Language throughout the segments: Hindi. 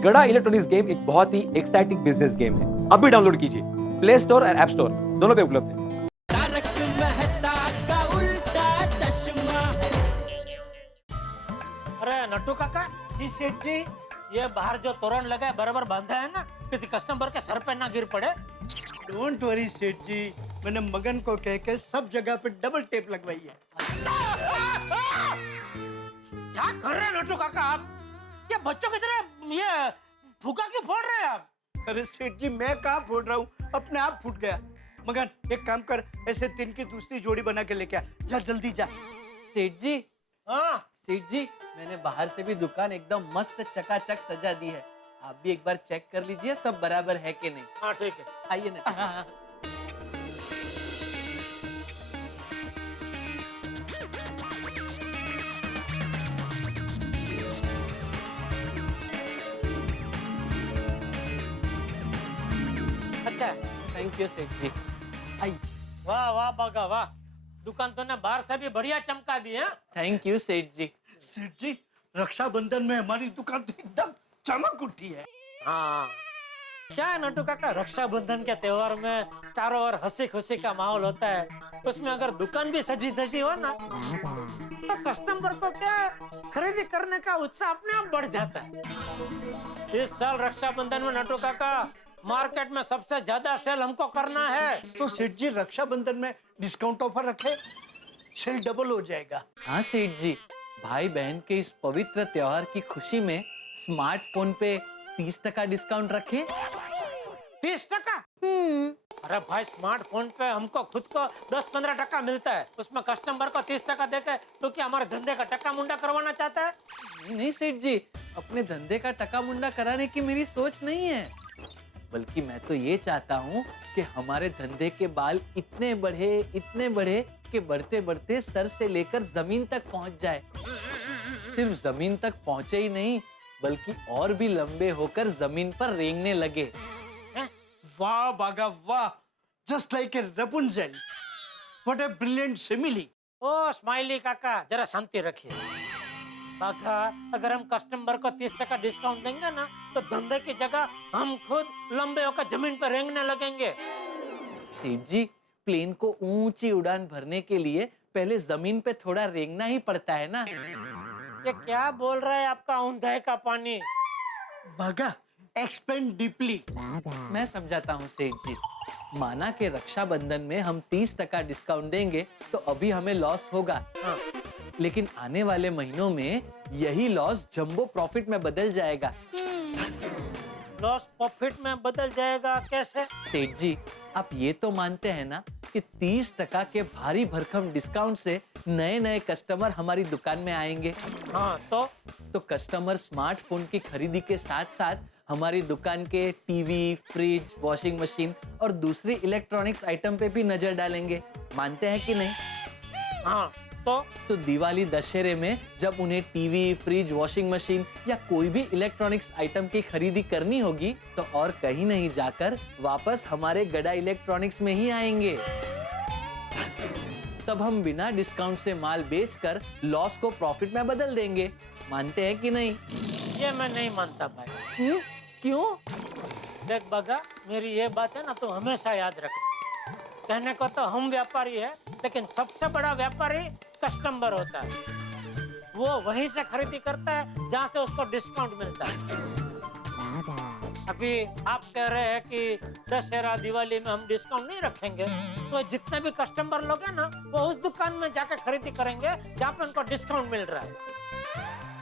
गड़ा इलेक्ट्रॉनिक्स गेम एक बहुत ही एक्साइटिंग बिजनेस गेम है। अभी डाउनलोड कीजिए, प्ले स्टोर और ऐप स्टोर दोनों पे उपलब्ध है। अरे नट्टू काका, जी सेठ जी। ये बाहर जो तोरण लगा है बराबर बांधा है ना, किसी कस्टमर के सर पे ना गिर पड़े। डोंट वरी सेठ जी, मैंने मगन को कह के सब जगह पे डबल टेप लगवाई है। क्या कर रहे हैं नट्टू काका आप? ये बच्चों की तरह ये फूका क्यों फोड़ रहे हैं आप? अरे सेठ जी, मैं कहाँ फोड़ रहा हूँ, अपने आप फूट गया। मगन एक काम कर, ऐसे तीन की दूसरी जोड़ी बना के लेके आ, जा जल्दी जा। सेठ जी, हाँ सेठ जी, मैंने बाहर से भी दुकान एकदम मस्त चकाचक सजा दी है। आप भी एक बार चेक कर लीजिए सब बराबर है कि नहीं। हाँ ठीक है। आइए ना। अच्छा, थैंक यू सेठ जी। आइए। वाह वाह बागा वाह, दुकान तो ने बाहर से भी बढ़िया चमका दी है। थैंक यू सेठ जी। सेठ जी, रक्षाबंधन में हमारी दुकान तो एकदम चमक उठी है। हाँ क्या है नट्टू काका, रक्षाबंधन के त्योहार में चारों ओर हंसी खुशी का माहौल होता है। उसमें अगर दुकान भी सजी धजी हो ना, तो कस्टमर को क्या खरीदी करने का उत्साह अपने आप बढ़ जाता है। इस साल रक्षाबंधन में नट्टू काका मार्केट में सबसे ज्यादा सेल हमको करना है। तो सेठ जी, रक्षाबंधन में डिस्काउंट ऑफर रखे, सेल डबल हो जाएगा। हाँ सेठ जी, भाई बहन के इस पवित्र त्योहार की खुशी में स्मार्टफोन पे 30% डिस्काउंट रखे। 30%? अरे भाई, स्मार्टफोन पे हमको खुद को 10-15% मिलता है, उसमें कस्टमर को 30% देके तो क्या हमारे धंधे का टक्का मुंडा करवाना चाहता है? नहीं नहीं सेठ जी, अपने धंधे का टका मुंडा कराने की मेरी सोच नहीं है, बल्कि मैं तो ये चाहता हूँ कि हमारे धंधे के बाल इतने बढ़े कि बढ़ते बढ़ते सर से लेकर जमीन तक पहुँच जाए। सिर्फ जमीन तक पहुँचे ही नहीं, बल्कि और भी लंबे होकर जमीन पर रेंगने लगे। वाह बागा वाह, just like a Rapunzel, what a brilliant simile. ओ स्माइली काका, जरा शांति रखिए। बाका, अगर हम कस्टमर को 30% डिस्काउंट देंगे ना, तो धंधे की जगह हम खुद लंबे होकर जमीन पर रेंगने लगेंगे। सेठ जी, प्लेन को ऊंची उड़ान भरने के लिए पहले जमीन पे थोड़ा रेंगना ही पड़ता है ना। ये क्या बोल रहा है आपका ऊंधाई का पानी? बागा, एक्सपेंड डीपली। मैं समझाता हूँ सेठ जी। माना कि रक्षाबंधन में हम 30% डिस्काउंट देंगे तो अभी हमें लॉस होगा। हाँ। लेकिन आने वाले महीनों में यही लॉस जंबो प्रॉफिट में बदल जाएगा। लॉस प्रॉफिट में बदल जाएगा कैसे? सेठ जी, आप ये तो मानते हैं ना कि 30% के भारी भरकम डिस्काउंट से नए नए कस्टमर हमारी दुकान में आएंगे। हाँ तो कस्टमर स्मार्टफोन की खरीदी के साथ साथ हमारी दुकान के टीवी, फ्रिज, वॉशिंग मशीन और दूसरी इलेक्ट्रॉनिक्स आइटम पे भी नजर डालेंगे। मानते हैं कि नहीं? हाँ तो दिवाली दशहरे में जब उन्हें टीवी, फ्रिज, वॉशिंग मशीन या कोई भी इलेक्ट्रॉनिक्स आइटम की खरीदी करनी होगी तो और कहीं नहीं जाकर वापस हमारे गड़ा इलेक्ट्रॉनिक्स में ही आएंगे। तब हम बिना डिस्काउंट से माल बेचकर लॉस को प्रॉफिट में बदल देंगे। मानते हैं कि नहीं? ये मैं नहीं मानता भाई। क्यों? देख बागा, मेरी ये बात है ना तो हमेशा याद रख। कहने को तो हम व्यापारी है, लेकिन सबसे बड़ा व्यापारी कस्टमर होता है। वो वहीं से खरीदी करता है जहाँ से उसको डिस्काउंट मिलता है। अभी आप कह रहे हैं कि दशहरा दिवाली में हम डिस्काउंट नहीं रखेंगे, तो जितने भी कस्टमर लोग हैं ना, वो उस दुकान में जाकर खरीदी करेंगे जहाँ पे उनको डिस्काउंट मिल रहा है।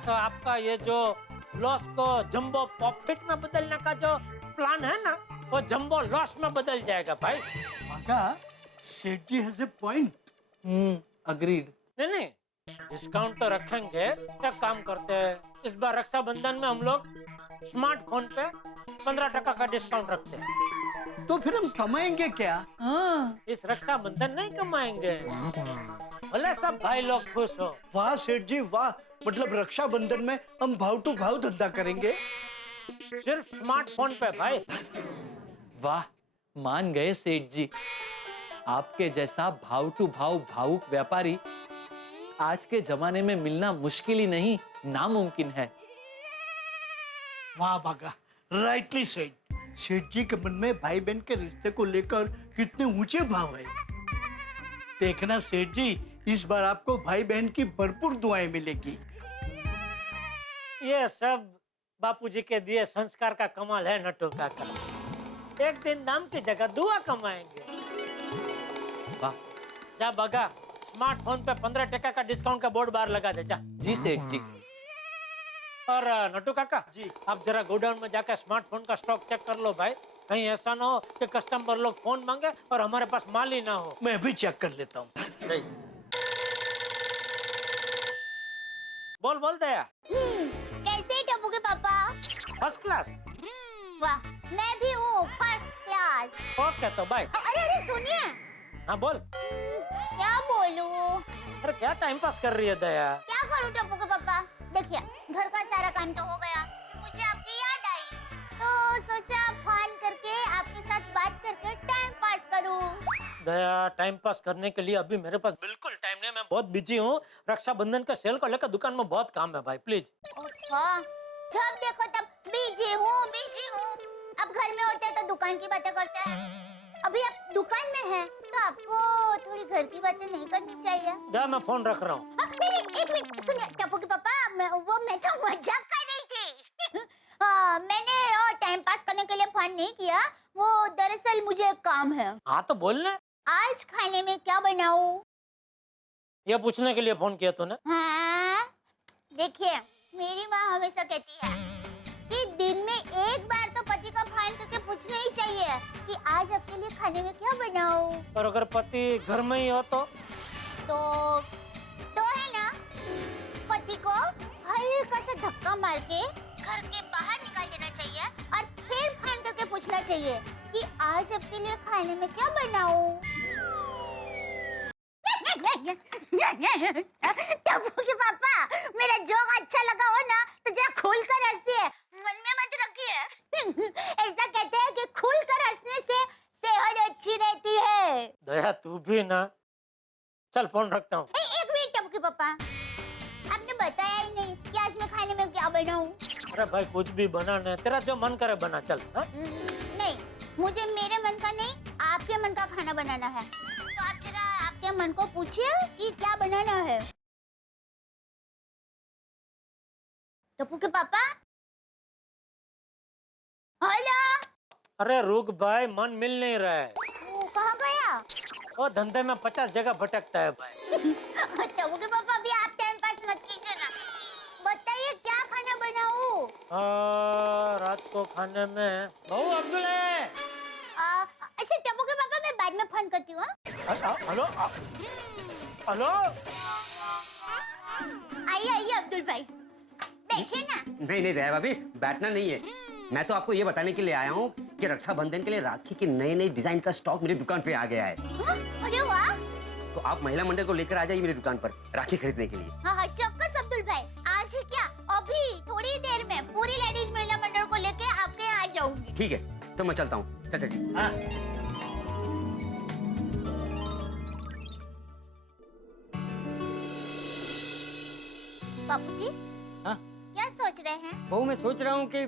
तो आपका ये जो लॉस को जंबो प्रॉफिट में बदलने का जो प्लान है ना, वो जंबो लॉस में बदल जाएगा भाई। बागा, सेठ जी हैज ए पॉइंट। अग्रीड। नहीं, डिस्काउंट तो रखेंगे। एक काम करते हैं, इस बार रक्षाबंधन में हम लोग स्मार्टफोन पे 15% का डिस्काउंट रखते हैं। तो फिर हम कमाएंगे क्या? इस रक्षाबंधन नहीं कमाएंगे, भले सब भाई लोग खुश हो। वाह सेठ जी वाह, मतलब रक्षाबंधन में हम भाव टू भाव धंधा करेंगे। सिर्फ स्मार्टफोन पे भाई। वाह, मान गए सेठ जी। आपके जैसा भाव टू भाव भावुक व्यापारी आज के जमाने में मिलना मुश्किल ही नहीं, नामुमकिन है। वाह भागा, राइटली सेड। सेठ जी के मन में भाई बहन के रिश्ते को लेकर कितने ऊंचे भाव है। देखना सेठ जी, इस बार आपको भाई बहन की भरपूर दुआएं मिलेगी। ये सब बापूजी के दिए संस्कार का कमाल है नटू काका। एक दिन नाम की जगह दुआ कमाएंगे। वाह। जा बगा, स्मार्टफोन पे 15% का डिस्काउंट का बोर्ड बाहर लगा दे जा। जी सेठ जी। और नटू काका जी। आप जरा गोडाउन में जाकर स्मार्टफोन का स्टॉक चेक कर लो भाई। कहीं ऐसा ना हो कि कस्टमर लोग फोन मांगे और हमारे पास माल ही ना हो। मैं भी चेक कर लेता हूँ। बोल बोल दया। कैसे टप्पू के पापा? First class. वाह, मैं भी हूँ फर्स्ट क्लास। ओके तो बाय। अरे अरे सुनिए। हाँ बोल। क्या बोलूं? अरे क्या टाइम पास कर रही है दया? क्या करूं टप्पू के पापा? देखिए, घर का सारा काम तो हो गया, फिर मुझे आपकी याद आई, तो सोचा फोन करके आपके साथ बात करके टाइम पास करूं। दया, टाइम पास करने के लिए अभी मेरे पास बिल्कुल टाइम नहीं। मैं बहुत बिजी हूँ। रक्षाबंधन का सेल को लेकर दुकान में बहुत काम है भाई, प्लीज। हाँ, जब देखो तब बिजी हूँ। अब घर में होते तो दुकान की बातें करते हैं। अभी आप दुकान में हैं, तो आपको थोड़ी घर की बातें नहीं करनी चाहिए। जा, मैं फोन रख रहा हूँ। एक मिनट सुनिए टप्पू के पापा, मैं तो मजाक कर रही थी। मैंने टाइम पास करने के लिए फोन नहीं किया, वो दरअसल मुझे एक काम है। हाँ तो बोलने। आज खाने में क्या बनाऊं? ये पूछने के लिए फोन किया तूने? हाँ, देखिए मेरी माँ हमेशा कहती है कि दिन में एक बार तो पति का फोन करके पूछना ही चाहिए कि आज आपके लिए खाने में क्या बनाऊं। और अगर पति घर में ही हो तो है ना, पति को हल्का सा धक्का मार के घर के बाहर निकाल देना चाहिए और फिर फोन करके पूछना चाहिए कि आज आपके लिए खाने में क्या बनाऊं। टप्पू के पापा, मेरा जोक अच्छा लगा हो ना तो जरा खुलकर हंसिए, मन में मत रखिए। ऐसा कहते हैं कि खुलकर हंसने से सेहत अच्छी रहती है। दया तू भी ना। चल फोन रखता हूँ। एक मिनट टप्पू के पापा, आपने बताया ही नहीं कि आज मैं खाने में क्या बनाऊं। अरे भाई कुछ भी बनाना है, तेरा जो मन करे बना। चल। हाँ? नहीं, मुझे मेरे मन का नहीं, आपके मन का खाना बनाना है। तो आप जरा आपके मन को पूछिए कि क्या बनाना है। टप्पू के पापा, हेलो। अरे रुक भाई, मन मिल नहीं रहा है। वो कहाँ गया? वो धंधे में 50 जगह भटकता है भाई। टप्पू के पापा, अभी आप टाइम पास मत कीजिए ना, बताइए क्या खाना बनाऊं? रात को खाने में बहू अब्दुल है। अच्छा टप्पू के पापा, मैं बाद में फोन करती हूँ। Hello hello. आइए अब्दुल भाई, बैठे ना। नहीं दया भाभी, बैठना नहीं है। मैं तो आपको ये बताने के लिए आया हूँ कि रक्षाबंधन के लिए राखी के नए डिजाइन का स्टॉक मेरी दुकान पे आ गया है। अरे वाह। तो आप महिला मंडल को लेकर आ जाइए मेरी दुकान पर राखी खरीदने के लिए। हाँ, चौक्कस अब्दुल भाई, आज ही क्या, अभी थोड़ी देर में पूरी लेडीज महिला मंडल को लेके आपके यहाँ आ जाऊंगी। ठीक है, तो मैं चलता हूँ चाचा जी। हाँ। बापूजी, हाँ? क्या सोच रहे हैं? बहू, मैं सोच रहा हूँ कि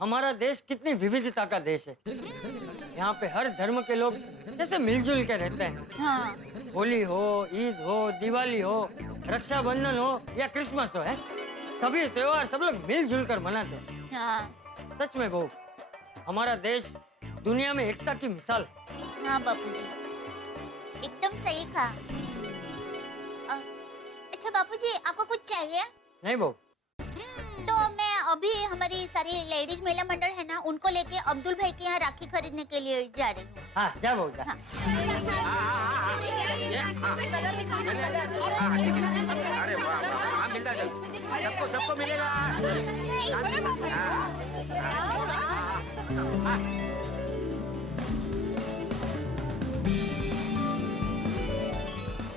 हमारा देश कितनी विविधता का देश है। यहाँ पे हर धर्म के लोग जैसे मिलजुल के रहते हैं। हाँ। होली हो, ईद हो, दिवाली हो, रक्षाबंधन हो या क्रिसमस हो, है सभी त्योहार सब लोग मिलजुल कर मनाते हैं। हाँ। सच में बहू, हमारा देश दुनिया में एकता की मिसाल है। हाँ बापूजी, एकदम सही कहा। अच्छा बापूजी, आपको कुछ चाहिए? नहीं बहू। तो मैं अभी हमारी सारी लेडीज महिला मंडल है ना, उनको लेके अब्दुल भाई के यहाँ राखी खरीदने के लिए जा रही हूँ। हाँ जा बहू जा। हाँ। अरे वाह, मिलता सबको मिलेगा।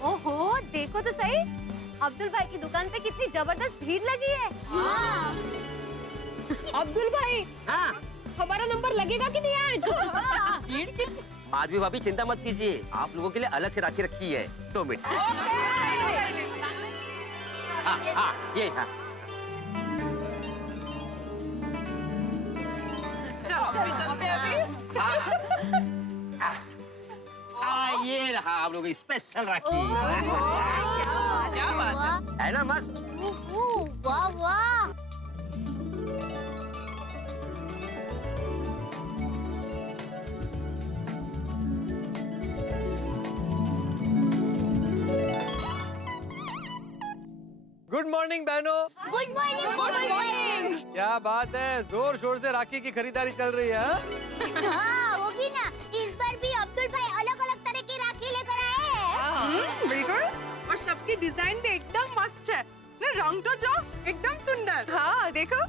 ओहो, देखो तो सही, अब्दुल भाई की दुकान पे कितनी जबरदस्त भीड़ लगी है। हाँ। अब्दुल भाई, हाँ, हमारा नंबर लगेगा कि नहीं आज? भीड़ की। आज भी भाभी चिंता मत कीजिए, आप लोगों के लिए अलग से राखी रखी है। 2 मिनट। हाँ, ये हाँ। हाँ आप लोगों की स्पेशल राखी क्या बात है ना मस्त। वाह वाह। गुड मॉर्निंग बहनों। Good morning good morning. क्या बात है, जोर शोर से राखी की खरीदारी चल रही है हाँ? हाँ होगी ना, इस बार भी अब्दुल भाई अलग अलग तरह की राखी लेकर आए हैं। बिल्कुल, और सबकी डिजाइन भी एकदम मस्त है ना, रंग तो जो एकदम सुंदर। हाँ देखो।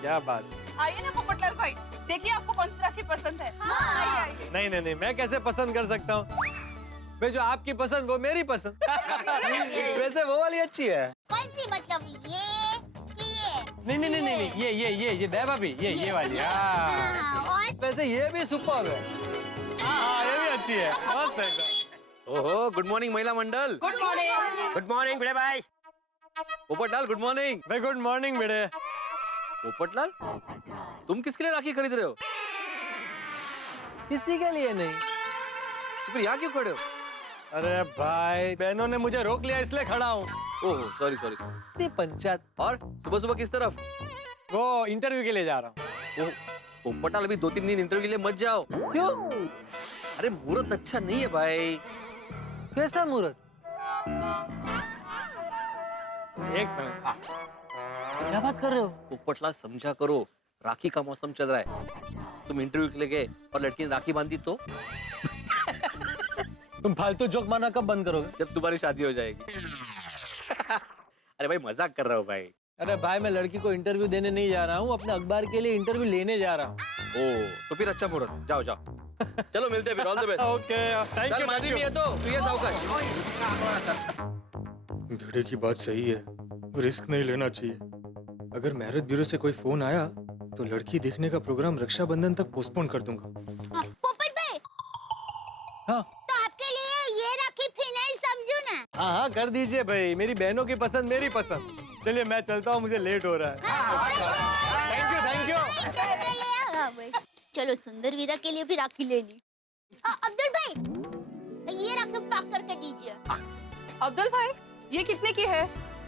क्या बात। आइए ना पोपटलाल भाई, देखिए आपको कौन सी राखी पसंद है। हाँ। नहीं, मैं कैसे पसंद कर सकता हूँ? भाई जो आपकी पसंद वो मेरी पसंद। वैसे वो वाली अच्छी है। कौन सी, मतलब ये कि ये? नहीं, ये दया भाभी, ये वाली। हाँ। और वैसे ये भी सुपर्ब है। हाँ, ये भी अच्छी है, मस्त है एकदम। ओहो, गुड मॉर्निंग महिला मंडल। Good morning. गुड मॉर्निंग बड़े भाई। Popatlal good morning. भाई गुड मॉर्निंग बेटे। पोपटलाल, तुम किसके लिए राखी खरीद रहे हो? किसी के लिए नहीं। तो फिर यहाँ क्यों खड़े हो? अरे भाई, बहनों ने मुझे रोक लिया इसलिए खड़ा हूँ। Oh sorry. इतनी पंचायत। और सुबह सुबह किस तरफ? वो इंटरव्यू के लिए जा रहा हूँ। ओह पोपटलाल, अभी 2-3 दिन इंटरव्यू के लिए मत जाओ। क्यों? अरे मुहूर्त अच्छा नहीं है भाई। कैसा मुहूर्त? एक मिनट। क्या बात कर रहे हो? पोपटलाल समझा करो, राखी का मौसम चल रहा है। तुम इंटरव्यू के लिए गए और लड़की ने राखी बांधी तो? तुम फालतू जोक मारना कब बंद करोगे? जब तुम्हारी शादी हो जाएगी। अरे भाई मजाक कर रहा हूँ भाई। अरे भाई, मैं लड़की को इंटरव्यू देने नहीं जा रहा हूँ, अपने अखबार के लिए इंटरव्यू लेने जा रहा हूँ। ओह, तो फिर अच्छा मुहूर्त, जाओ। चलो मिलते हैं फिर, all the best. Okay, thank you. माधी भी है तो ये सावकाश। भिड़े की बात सही है, रिस्क नहीं लेना चाहिए। अगर मैरिज ब्यूरो से कोई फोन आया तो लड़की देखने का प्रोग्राम रक्षाबंधन तक पोस्टपोन कर दूंगा। पोपट भाई। हाँ। तो आपके लिए ये राखी फिनाइल समझू ना? हाँ, कर दीजिए भाई, मेरी बहनों की पसंद मेरी पसंद। चलिए मैं चलता हूँ, मुझे लेट हो रहा है। Thank you. चलो सुंदर वीरा के लिए भी राखी ले ली। अब्दुल भाई, ये राखी पैक करके दीजिए। अब्दुल भाई, ये कितने की है?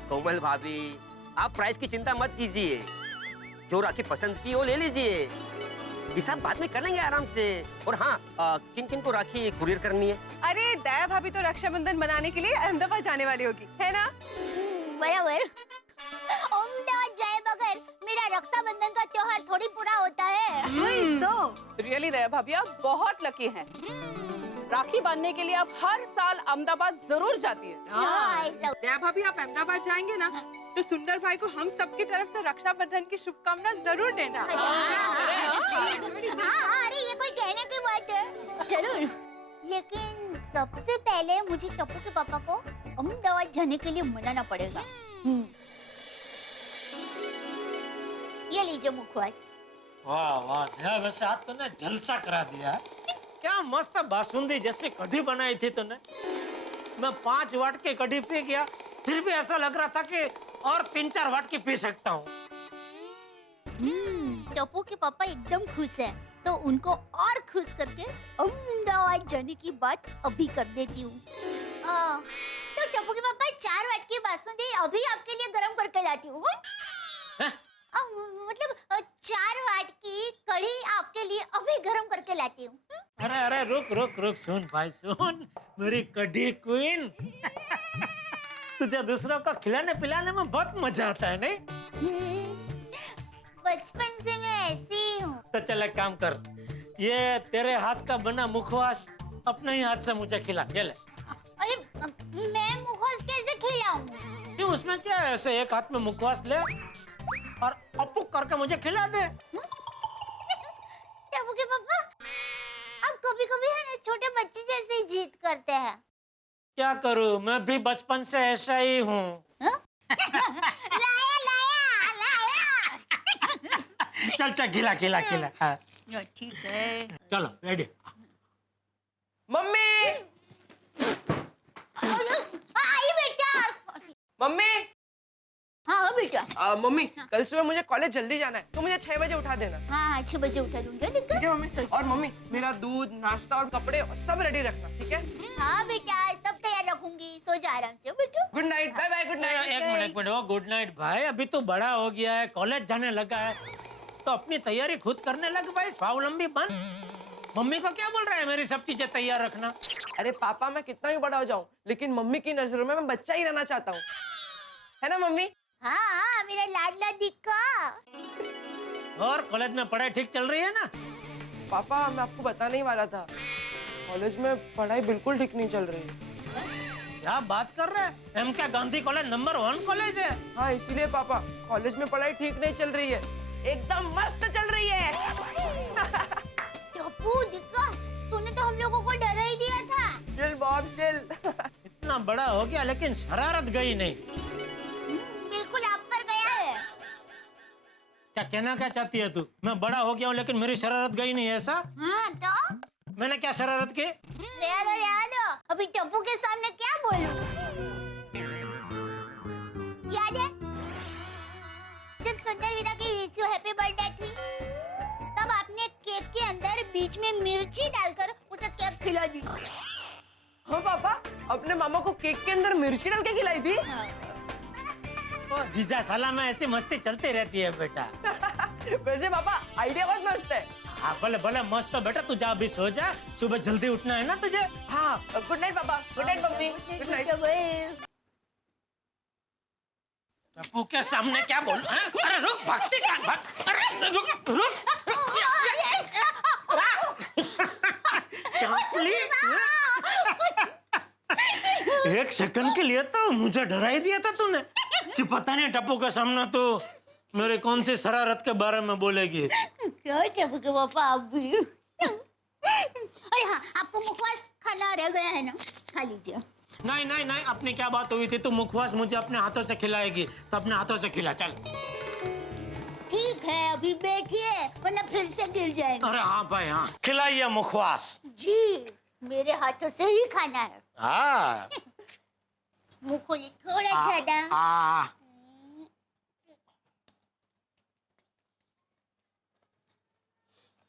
कोमल भाभी, आप प्राइस की चिंता मत कीजिए। जो राखी पसंद की वो ले लीजिए, हिसाब बाद में कर लेंगे आराम से। और हाँ, किन किन को राखी कुरियर करनी है? अरे दया भाभी तो रक्षाबंधन मनाने के लिए अहमदाबाद जाने वाली होगी, है ना? बराबर। अहमदाबाद जाए बगैर मेरा रक्षाबंधन का त्योहार थोड़ी पूरा होता है। तो रियली दया भाभी, आप बहुत लकी हैं। राखी बांधने के लिए आप हर साल अहमदाबाद जरूर जाती है। दया भाभी, आप अहमदाबाद जाएंगे ना तो सुंदर भाई को हम सबकी तरफ से रक्षाबंधन की शुभकामना जरूर देना। हाँ, अरे ये कोई कहने की बात है। जरूर। लेकिन सबसे पहले मुझे टप्पू के पापा को अहमदाबाद जाने के लिए मनाना पड़ेगा। ये लीजिए मुखवास। वाह वाह, दया वैसे आज तूने जलसा करा दिया। क्या मस्त बासुंदी जैसी कढ़ी बनाई थी तूने। मैं 5 वाट की कढ़ी पी गया, फिर भी ऐसा लग रहा था कि और 3-4 वाट की पी सकता हूँ। टप्पू के पापा एकदम खुश है, तो उनको और खुश करके अहमदाबाद जाने की बात अभी कर देती हूँ। तो टप्पू के पापा 4 वाट की बासुंदी अभी आपके लिए गरम करके लाती हूँ। मतलब 4 वाट की कढ़ी आपके लिए अभी गरम करके लाती हूँ। अरे रुक सुन भाई सुन, मेरी कढ़ी क्वीन। तुझे दूसरों को खिलाने पिलाने में बहुत मजा आता है नहीं? बचपन से मैं ऐसी हूँ। तो चल एक काम कर, ये तेरे हाथ का बना मुखवास अपने ही हाथ से मुझे खिला। ये ले। अरे मैं मुखवास कैसे खिलाऊं? क्यों, उसमें क्या है? ऐसे एक हाथ में मुखवास ले और अपुक करके मुझे खिला दे। टप्पू के पापा, आप कभी-कभी है ना छोटे बच्चे जैसे ही जिद करते हैं। क्या करूं, मैं भी बचपन से ऐसा ही हूँ। चल खिला। हाँ। ठीक है। चलो रेडी। मम्मी, आई बेटा। मम्मी, हाँ बेटा। मम्मी कल सुबह मुझे कॉलेज जल्दी जाना है तो मुझे 6 बजे उठा देना। हाँ 6 बजे उठा दूंगी, दिक्कत? ठीक है मम्मी। और मम्मी मेरा दूध, नाश्ता और कपड़े सब रेडी रखना, ठीक है? हाँ बेटा, सब तैयार रखूंगी। सो जा आराम से बेटू। Good night, bye bye, good night. एक मिनट, ओ गुड नाइट भाई। अभी तो बड़ा हो गया है, कॉलेज जाने लगा है, तो अपनी तैयारी खुद करने लग भाई, स्वावलंबी बन। मम्मी को क्या बोल रहा है मेरी सब चीजें तैयार रखना? अरे पापा, मैं कितना भी बड़ा हो जाऊं लेकिन मम्मी की नजरों में मैं बच्चा ही रहना चाहता हूँ, है ना मम्मी? हाँ मेरा लाडला दिक्का। और कॉलेज में पढ़ाई ठीक चल रही है ना? पापा मैं आपको बताने ही वाला था, कॉलेज में पढ़ाई बिल्कुल ठीक नहीं चल रही। क्या बात कर रहे हैं? एम क्या गांधी कॉलेज नंबर 1 कॉलेज है? हाँ इसीलिए पापा, कॉलेज में पढ़ाई ठीक नहीं चल रही है, एकदम मस्त चल रही है। टप्पू दिक्का, तूने तो हम लोगों को डरा ही दिया था। Chill Bob chill. इतना बड़ा हो गया लेकिन शरारत गई नहीं। बिल्कुल आप पर गया है। क्या कहना क्या चाहती है तू? मैं बड़ा हो गया हूँ लेकिन मेरी शरारत गई नहीं, ऐसा? हाँ तो मैंने क्या शरारत की? रहने दो, अभी टप्पू के सामने क्या बोलूं? याद है जब सुंदर वीरा की विश यू हैप्पी बर्थडे थी, तब आपने केक के अंदर बीच में मिर्ची डालकर उसे केक खिला दी। हाँ पापा, अपने मामा को केक के अंदर मिर्ची डाल के खिलाई थी। ओ जीजा साला में ऐसी मस्ती चलती रहती है बेटा। वैसे पापा आइडिया बहुत मस्त है। हाँ भले भले मस्त है बेटा, तू जा अभी सो जा, सुबह जल्दी उठना है ना तुझे। हाँ गुड नाइट पापा, good night mummy, good night. Tappu के सामने क्या बोल? अरे रुक, भागती क्या? अरे रुक रुक। चपली। एक सेकंड के लिए तो मुझे डरा ही दिया था तूने कि पता नहीं टप्पू के सामने तो मेरे कौन सी शरारत के बारे में बोलेगी। क्या टप्पू के पापा आप भी? अरे हाँ, आपको मुखवास खाना रह गया है ना, खा लीजिए। नहीं नहीं नहीं, अपनी क्या बात हुई थी? तू मुखवास मुझे अपने हाथों से खिलाएगी तो अपने हाथों से खिला। चल ठीक है, अभी बैठिए वरना फिर से गिर जाएंगे। अरे हाँ भाई हाँ, खिलाइए मुखवास। जी मेरे हाथों से ही खाना है। हाँ मुंह खोलिए थोड़ा ज्यादा।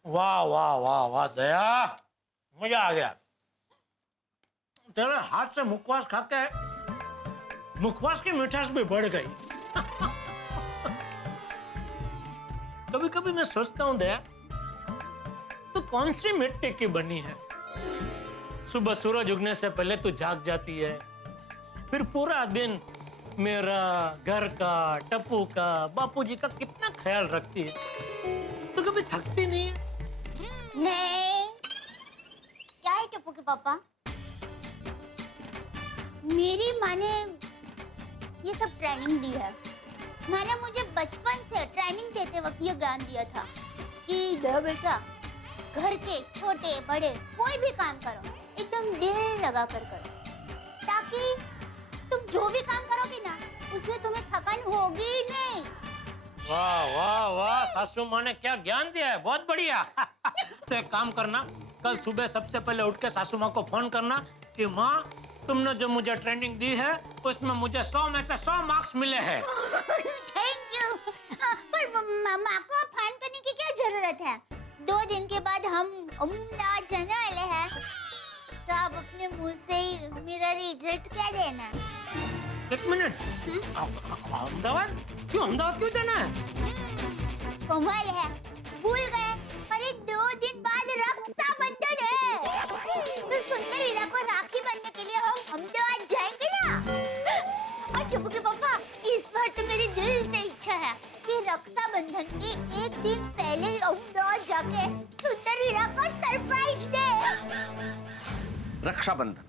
वाह वाह वाह वाह दया, मजा आ गया। तेरे हाथ से मुखवास खा के मुखवास की मिठास भी बढ़ गई। कभी कभी मैं सोचता हूँ दया, तू कौन सी मिट्टी की बनी है? सुबह सूरज उगने से पहले तू जाग जाती है, फिर पूरा दिन मेरा, घर का, टप्पू का, बापूजी का कितना ख्याल रखती है। तो कभी थकती नहीं है? नहीं। क्या है टप्पू के पापा? मेरी माँ ने ये सब ट्रेनिंग दी है। माँ ने मुझे बचपन से ट्रेनिंग देते वक्त ये ज्ञान दिया था कि दया बेटा, घर के छोटे बड़े कोई भी काम करो एकदम दिल लगा कर करो, ताकि तुम जो भी काम करोगे ना उसमें तुम्हें थकान होगी ही नहीं। वाह वाह वाह, सासू माँ ने क्या ज्ञान दिया है, बहुत बढ़िया। तो एक काम करना, कल सुबह सबसे पहले उठ के सासू माँ को फोन करना कि माँ तुमने जो मुझे ट्रेनिंग दी है उसमें मुझे 100 में से 100 मार्क्स मिले हैं। Thank you. पर माँ को फोन करने की क्या जरूरत है? 2 दिन के बाद हम अहमदाबाद जाने वाले हैं, तो आप अपने मुंह से ही मेरा रिजल्ट क्या देना। एक मिनट, अहमदाबाद क्यों? अहमदाबाद क्यों जाना है? कमाल है, भूल गए? अरे 2 दिन बाद रक्षाबंधन है, तो सुंदर वीरा को राखी बांधने के लिए हम अहमदाबाद जाएंगे ना। और टप्पू के पापा, इस बार तो मेरी दिल से इच्छा है कि रक्षाबंधन के 1 दिन पहले अहमदाबाद जाके सुंदर वीरा को सरप्राइज दे। रक्षाबंधन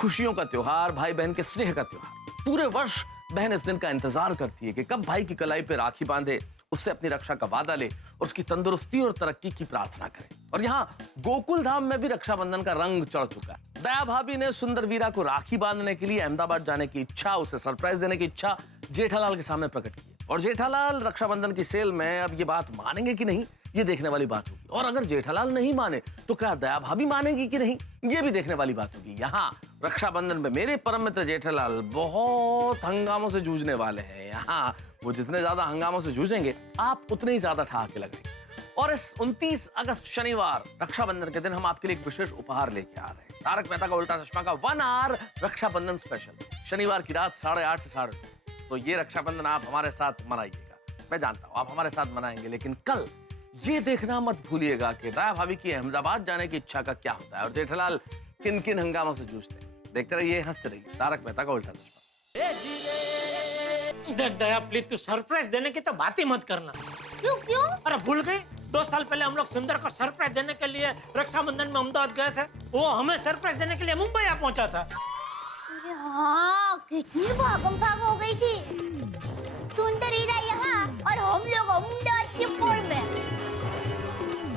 खुशियों का त्योहार, भाई बहन के स्नेह का त्योहार। पूरे वर्ष बहन इस दिन का इंतजार करती है कि कब भाई की कलाई पे राखी बांधे, उससे अपनी रक्षा का वादा ले और उसकी तंदुरुस्ती और तरक्की की प्रार्थना करे। और यहाँ गोकुल धाम में भी रक्षाबंधन का रंग चढ़ चुका है। दया भाभी ने सुंदर वीरा को राखी बांधने के लिए अहमदाबाद जाने की इच्छा, उसे सरप्राइज देने की इच्छा जेठालाल के सामने प्रकट की है। और जेठालाल रक्षाबंधन की सेल में अब ये बात मानेंगे कि नहीं, ये देखने वाली बात होगी। और अगर जेठालाल नहीं माने तो क्या दया भाभी मानेगी कि नहीं, ये भी देखने वाली बात होगी। यहाँ रक्षाबंधन में मेरे परम मित्र जेठालाल बहुत हंगामों से जूझने वाले हैं। यहाँ वो जितने ज्यादा हंगामों से जूझेंगे आप उतने ही ज्यादा ठहाके लगाएंगे। और इस 29 अगस्त शनिवार रक्षाबंधन के दिन हम आपके लिए एक विशेष उपहार लेके आ रहे हैं। तारक मेहता का उल्टा चश्मा का 1 आवर रक्षाबंधन स्पेशल, शनिवार की रात 8:30 से 9:30। तो ये रक्षाबंधन आप हमारे साथ मनाइएगा। मैं जानता हूँ आप हमारे साथ मनाएंगे, लेकिन कल ये देखना मत भूलिएगा कि राय भाभी की अहमदाबाद जाने की इच्छा का क्या होता है और जेठालाल किन किन हंगामों से जूझते हैं। देखते रहिए, हंसते रहिए। तारक मेहता का उल्टा चश्मा। देख दया, प्लीज तू सरप्राइज देने की तो बात ही मत करना। क्यों क्यों? अरे भूल गई, 2 साल पहले हम लोग सुंदर को सरप्राइज देने के लिए रक्षाबंधन में अहमदाबाद गए थे। वो हमें सरप्राइज देने के लिए मुंबई आ पहुंचा था। अरे हाँ, कितनी भागम भाग हो गई थी। सुंदर हीरा यहाँ और हम लोग अहमदाबाद के पोल में।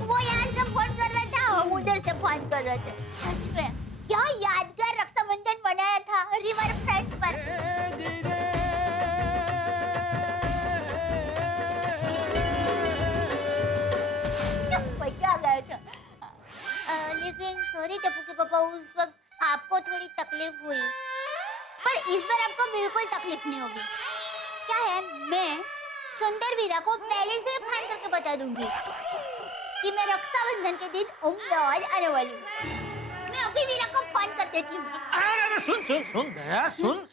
वो यहाँ से फोन कर रहा था, हम उधर से फोन कर रहे थे। सच में क्या यादगार रक्षाबंधन मनाया था रिवर फ्रंट पर। मजा आ गया था। लेकिन सॉरी टप्पू के पापा, उस वक्त आपको थोड़ी तकलीफ हुई, पर इस बार आपको बिल्कुल तकलीफ नहीं होगी। क्या है, मैं सुंदर वीरा को पहले से फोन करके बता दूंगी कि मैं रक्षाबंधन के दिन अहमदाबाद आने वाली हूँ। मैं अभी वीरा को फोन कर देती हूँ। अरे सुन दया, सुन।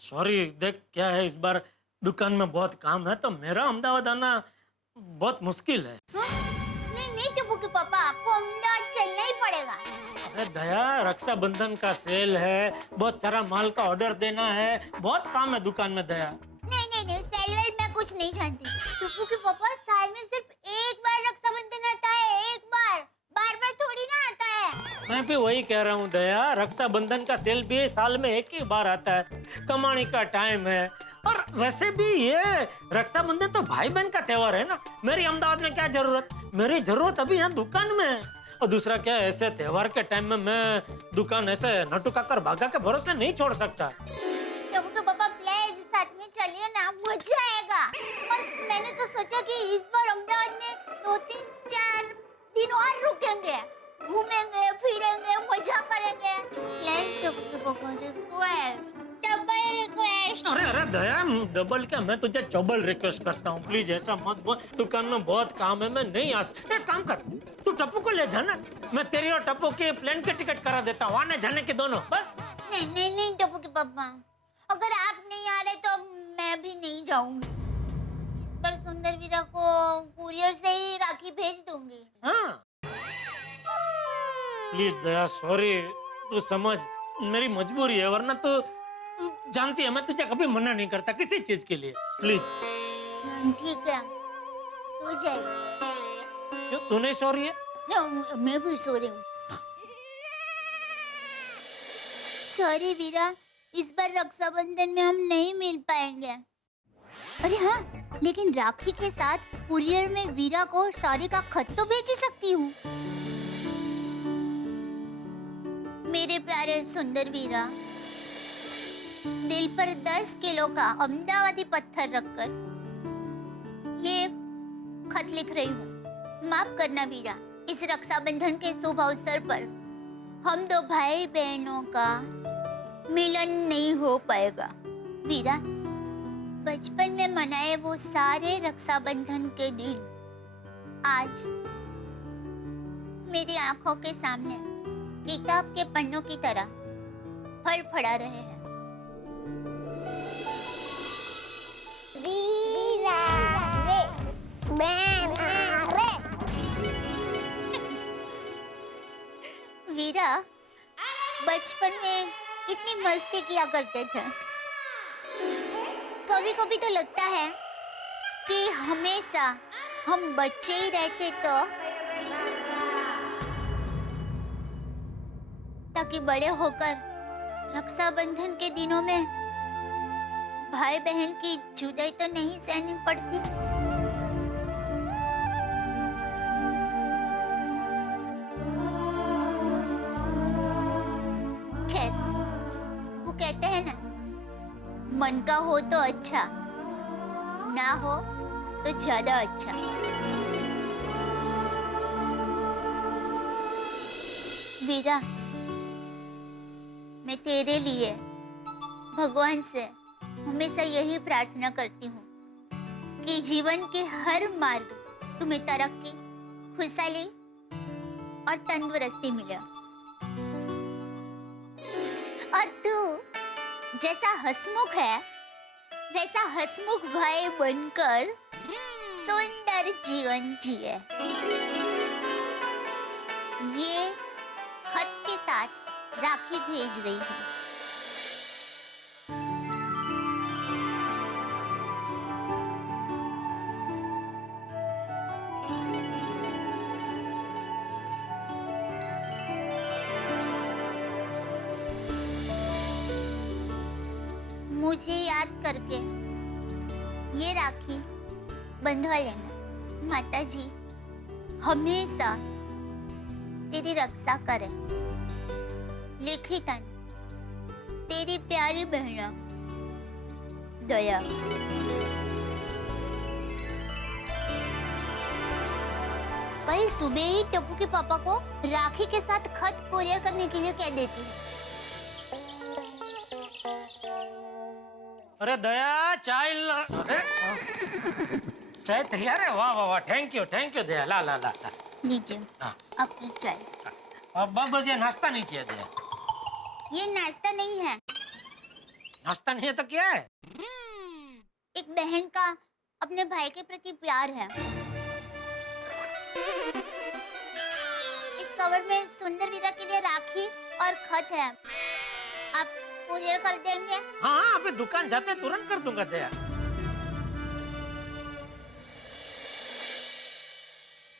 सॉरी, देख क्या है, इस बार दुकान में बहुत काम है तो मेरा अहमदाबाद आना बहुत मुश्किल है। नहीं टप्पू के पापा, आपको अहमदाबाद चलना ही पड़ेगा। अरे दया, रक्षाबंधन का सेल है, बहुत सारा माल का ऑर्डर देना है, बहुत काम है दुकान में दया। नहीं, सेल वेल मैं कुछ नहीं जानती। टप्पू के पापा, साल में सिर्फ एक बार रक्षाबंधन आता है, एक बार, बार बार थोड़ी ना आता है। मैं भी वही कह रहा हूँ दया, रक्षाबंधन का सेल भी साल में एक ही बार आता है, कमाने का टाइम है। और वैसे भी ये रक्षाबंधन तो भाई बहन का त्योहार है ना, मेरी अहमदाबाद में क्या जरूरत? मेरी जरूरत अभी यहाँ दुकान में है। और दूसरा क्या, ऐसे त्योहार के टाइम में मैं दुकान ऐसे नटुका कर भागा के भरोसे नहीं छोड़ सकता। टप्पू पापा प्लीज साथ में चलिए ना, मजा आएगा। और मैंने तो सोचा कि इस बार अहमदाबाद में 2-3-4 दिन और रुकेंगे, घूमेंगे फिरेंगे, मजा करेंगे। प्लीज टप्पू पापा, रिक्वेस्ट, डबल रिक्वेस्ट। अरे दया, डबल क्या, मैं तुझे डबल रिक्वेस्ट करता हूँ, प्लीज ऐसा मत बोल। दुकान में बहुत काम है, मैं नहीं आ सकता। एक काम कर, तू टप्पू को ले जाना, मैं तेरी और टप्पू के प्लेन के टिकट करा देता हूँ, आने जाने के दोनों, बस। नहीं टप्पू के पापा, अगर आप नहीं आ रहे तो मैं भी नहीं जाऊंगी। इस बार सुंदर वीरा को कुरियर से ही राखी भेज दूंगी। हाँ प्लीज दया, सॉरी, तू समझ, मेरी मजबूरी है, वरना तो जानती है मैं तुझे कभी मना नहीं करता किसी चीज के लिए। प्लीज। ठीक है, सो जाइए। क्यों, तू नहीं सो रही है? मैं भी सो रही हूँ। सॉरी वीरा, इस बार रक्षाबंधन में हम नहीं मिल पाएंगे। अरे हाँ, लेकिन राखी के साथ कुरियर में वीरा को सॉरी का खत तो भेज ही सकती हूँ। मेरे प्यारे सुंदर वीरा, दिल पर 10 किलो का अहमदाबादी पत्थर रखकर ये खत लिख रही हूँ। माफ करना वीरा, इस रक्षाबंधन के शुभ अवसर पर हम 2 भाई बहनों का मिलन नहीं हो पाएगा। वीरा, बचपन में मनाए वो सारे रक्षाबंधन के दिन आज मेरी आंखों के सामने किताब के पन्नों की तरह फड़फड़ा रहे हैं। वीरा रे, मैं रे। वीरा, बचपन में कितनी मस्ती किया करते थे। कभी कभी तो लगता है कि हमेशा हम बच्चे ही रहते तो, ताकि बड़े होकर रक्षाबंधन के दिनों में भाई बहन की जुदाई तो नहीं सहनी पड़ती। खैर, वो कहते हैं ना, मन का हो तो अच्छा, ना हो तो ज्यादा अच्छा। वीरा, मैं तेरे लिए भगवान से हमेशा यही प्रार्थना करती हूँ कि जीवन के हर मार्ग तुम्हें तरक्की, खुशहाली और तंदुरुस्ती मिले। और तू जैसा हंसमुख है वैसा हंसमुख भाई बनकर सुंदर जीवन जिए। ये खत के साथ राखी भेज रही हूँ। मुझे याद करके ये राखी बंधवा लेना। माता जी हमेशा तेरी रक्षा करें। लिखितन तेरी प्यारी बहना दया। कल सुबह ही टप्पू के पापा को राखी के साथ खत कोरियर करने के लिए कह देती है। अरे दया चाय अरे चाय तैयार है। वाह वाह वाह, थैंक यू दया। ला ला ला ला लीजिए हाँ। आपकी चाय। अब बस ये नाश्ता नहीं चाहिए दया। ये नाश्ता नहीं है। नाश्ता नहीं है तो क्या है? एक बहन का अपने भाई के प्रति प्यार है। इस कवर में सुंदर वीरा के लिए राखी और खत है। आप कुरियर कर देंगे? हाँ, अभी दुकान जाते तुरंत कर दूंगा दया।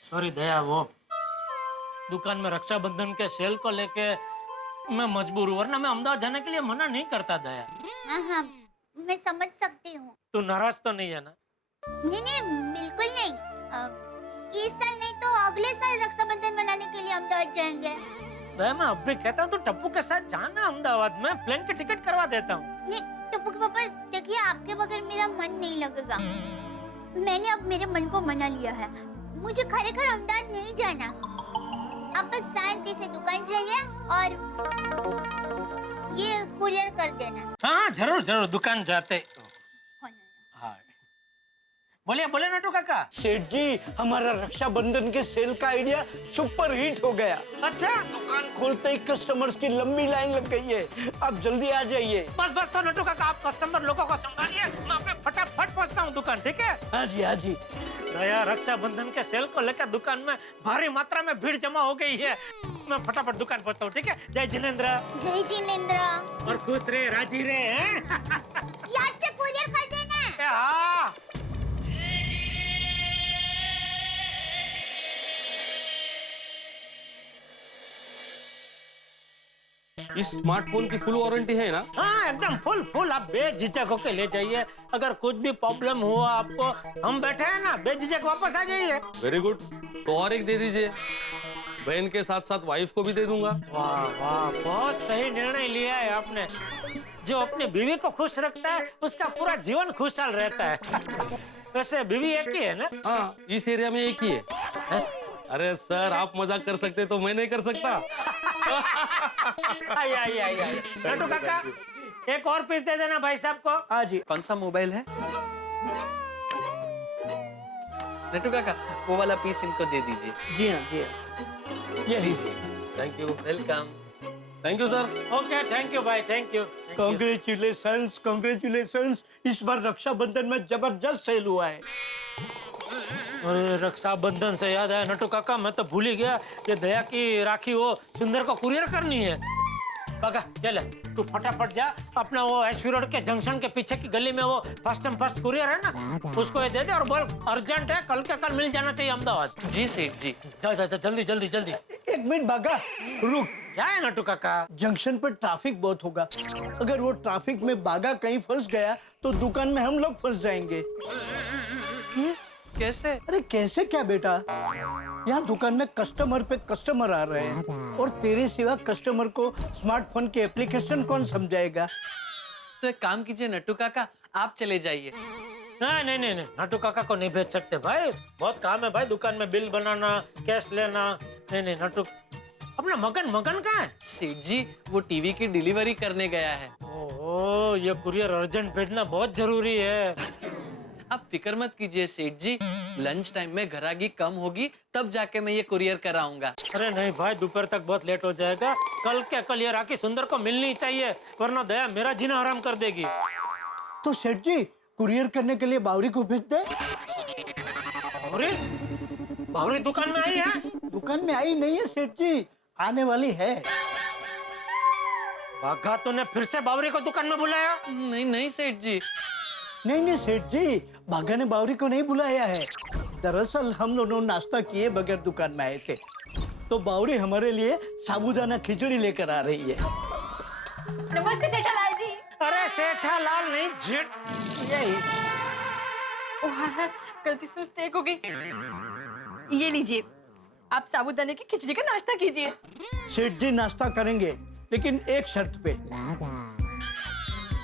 सॉरी दया, वो दुकान में रक्षाबंधन के सेल को लेके मैं मजबूर हूँ, वरना मैं अहमदाबाद जाने के लिए मना नहीं करता दया। हाँ, मैं समझ सकती हूँ। तू नाराज तो नहीं है ना? नहीं, बिल्कुल नहीं। इस साल नहीं तो अगले साल रक्षाबंधन मनाने के लिए अहमदाबाद जाएंगे। दया, मैं अब भी कहता हूँ तो टप्पू के साथ जाना अहमदाबाद में, प्लेन की टिकट करवा देता हूँ। ये टप्पू के पापा देखिए, आपके बगैर मेरा मन नहीं लगेगा। मैंने अब मेरे मन को मना लिया है। मुझे खरेखर अहमदाबाद नहीं जाना। आप बस शांति से दुकान जाइए और ये कुरियर कर देना। हाँ जरूर दुकान जाते। हाँ बोले नटू काका। सेठ जी, हमारा रक्षाबंधन के सेल का आइडिया सुपर हिट हो गया। अच्छा, दुकान खोलते ही कस्टमर्स की लंबी लाइन लग गई है। आप जल्दी आ जाइए। बस तो नटू काका, आप कस्टमर लोगों को संभालिए, मैं अपने फटाफट पहुंचता हूँ दुकान, ठीक है? हाँ जी। दया, रक्षाबंधन के सेल को लेकर दुकान में भारी मात्रा में भीड़ जमा हो गई है। मैं फटाफट दुकान पहुंचता हूँ, ठीक है? जय जिनेंद्र। जय जिनेंद्र। और खुश रहे, राजी रहे, हैं? याद से कुरियर कर देना। हाँ। इस स्मार्टफोन की फुल वारंटी है ना? हाँ एकदम फुल। आप बेझिझक होके ले जाइए। अगर कुछ भी प्रॉब्लम हुआ आपको, हम बैठे हैं ना, बेझिझक वापस आ जाइए। Very good. तो और एक दे दीजिए, बहन के साथ साथ वाइफ को भी दे दूंगा। वाह, बहुत सही निर्णय लिया है आपने। जो अपनी बीवी को खुश रखता है उसका पूरा जीवन खुशहाल रहता है। वैसे बीवी एक ही है ना? हाँ, इस एरिया में एक ही है। अरे सर, आप मजाक कर सकते तो मैं नहीं कर सकता। आई। नटू काका, एक और पीस दे देना भाई साहब को। हाँ जी। कौन सा मोबाइल है? नटू काका, वो वाला पीस इनको दे दीजिए। जी हाँ। ये लीजिए। Thank you. Welcome. Thank you sir. Okay, thank you भाई, थैंक यू। कांग्रेचुलेशंस। इस बार रक्षाबंधन में जबरदस्त सेल हुआ है। अरे रक्षाबंधन से याद है नटू काका, मैं तो भूल ही गया ये दया की राखी वो सुंदर को कुरियर करनी है। काका चल, तू फटाफट जा, अपना वो एसपी रोड के जंक्शन के पीछे की गली में वो फर्स्ट कुरियर है ना, उसको ये दे दे और बोल अर्जेंट है, कल के कल मिल जाना चाहिए अहमदाबाद। जी सेठ जी। जा जल्दी। एक मिनट बागा, रुक। क्या है नटू काका? जंक्शन पर ट्रैफिक बहुत होगा। अगर वो ट्रैफिक में बागा कहीं फंस गया तो दुकान में हम लोग फंस जाएंगे। कैसे? अरे कैसे क्या बेटा, यहाँ दुकान में कस्टमर पे कस्टमर आ रहे हैं और तेरे सिवा कस्टमर को स्मार्टफोन की एप्लीकेशन कौन समझाएगा? तो एक काम कीजिए नट्टू काका, आप चले जाइए। नहीं, नटू काका को नहीं भेज सकते भाई, बहुत काम है भाई, दुकान में बिल बनाना, कैश लेना। नहीं नटू, अपना मगन मगन कहाँ है? सेठ जी वो टीवी की डिलीवरी करने गया है। ओह, ये कुरियर अर्जेंट भेजना बहुत जरूरी है। आप फिक्र मत कीजिए सेठ जी, लंच टाइम में ग्राहकी कम होगी तब जाके मैं ये कुरियर कराऊंगा। अरे नहीं भाई, दोपहर तक बहुत लेट हो जाएगा। कल क्या कल ये राखी सुंदर को मिलनी चाहिए, वरना दया मेरा जीना हराम कर देगी। तो सेठ जी कुरियर करने के लिए बावरी को भेज दे। बावरी? बावरी दुकान में आई है? दुकान में आई नहीं है सेठ जी, आने वाली है। बाघा तूने फिर से बावरी को दुकान में बुलाया? नहीं नहीं सेठ जी, नहीं सेठ जी, भागा ने बावरी को नहीं बुलाया है। दरअसल हम दोनों नाश्ता किए बगैर दुकान में आए थे, तो बावरी हमारे लिए साबूदाना खिचड़ी लेकर आ रही है। नमस्ते सेठालाल जी। अरे सेठालाल नहीं, जिट यही। ओह हाँ, गलती से मिस्टेक हो गई। ये लीजिए, आप साबूदाने की खिचड़ी का नाश्ता कीजिए। सेठ जी नाश्ता करेंगे, लेकिन एक शर्त पे।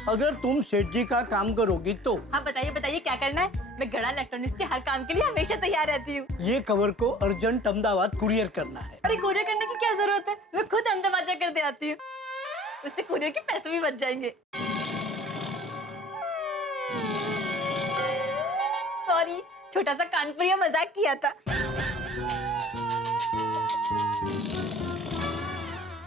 अगर तुम सेठ जी का काम करोगी तो। हाँ बताइए बताइए क्या करना है? मैं गड़ा इलेक्ट्रॉनिक्स के हर काम के लिए हमेशा तैयार रहती हूँ। ये कवर को अर्जेंट अहमदाबाद कुरियर करना है। अरे कुरियर करने की क्या जरूरत है, मैं खुद अहमदाबाद जाकर दे आती हूँ। उससे कुरियर के पैसे भी बच जाएंगे। सॉरी, छोटा सा कानपुरिया मजाक किया था।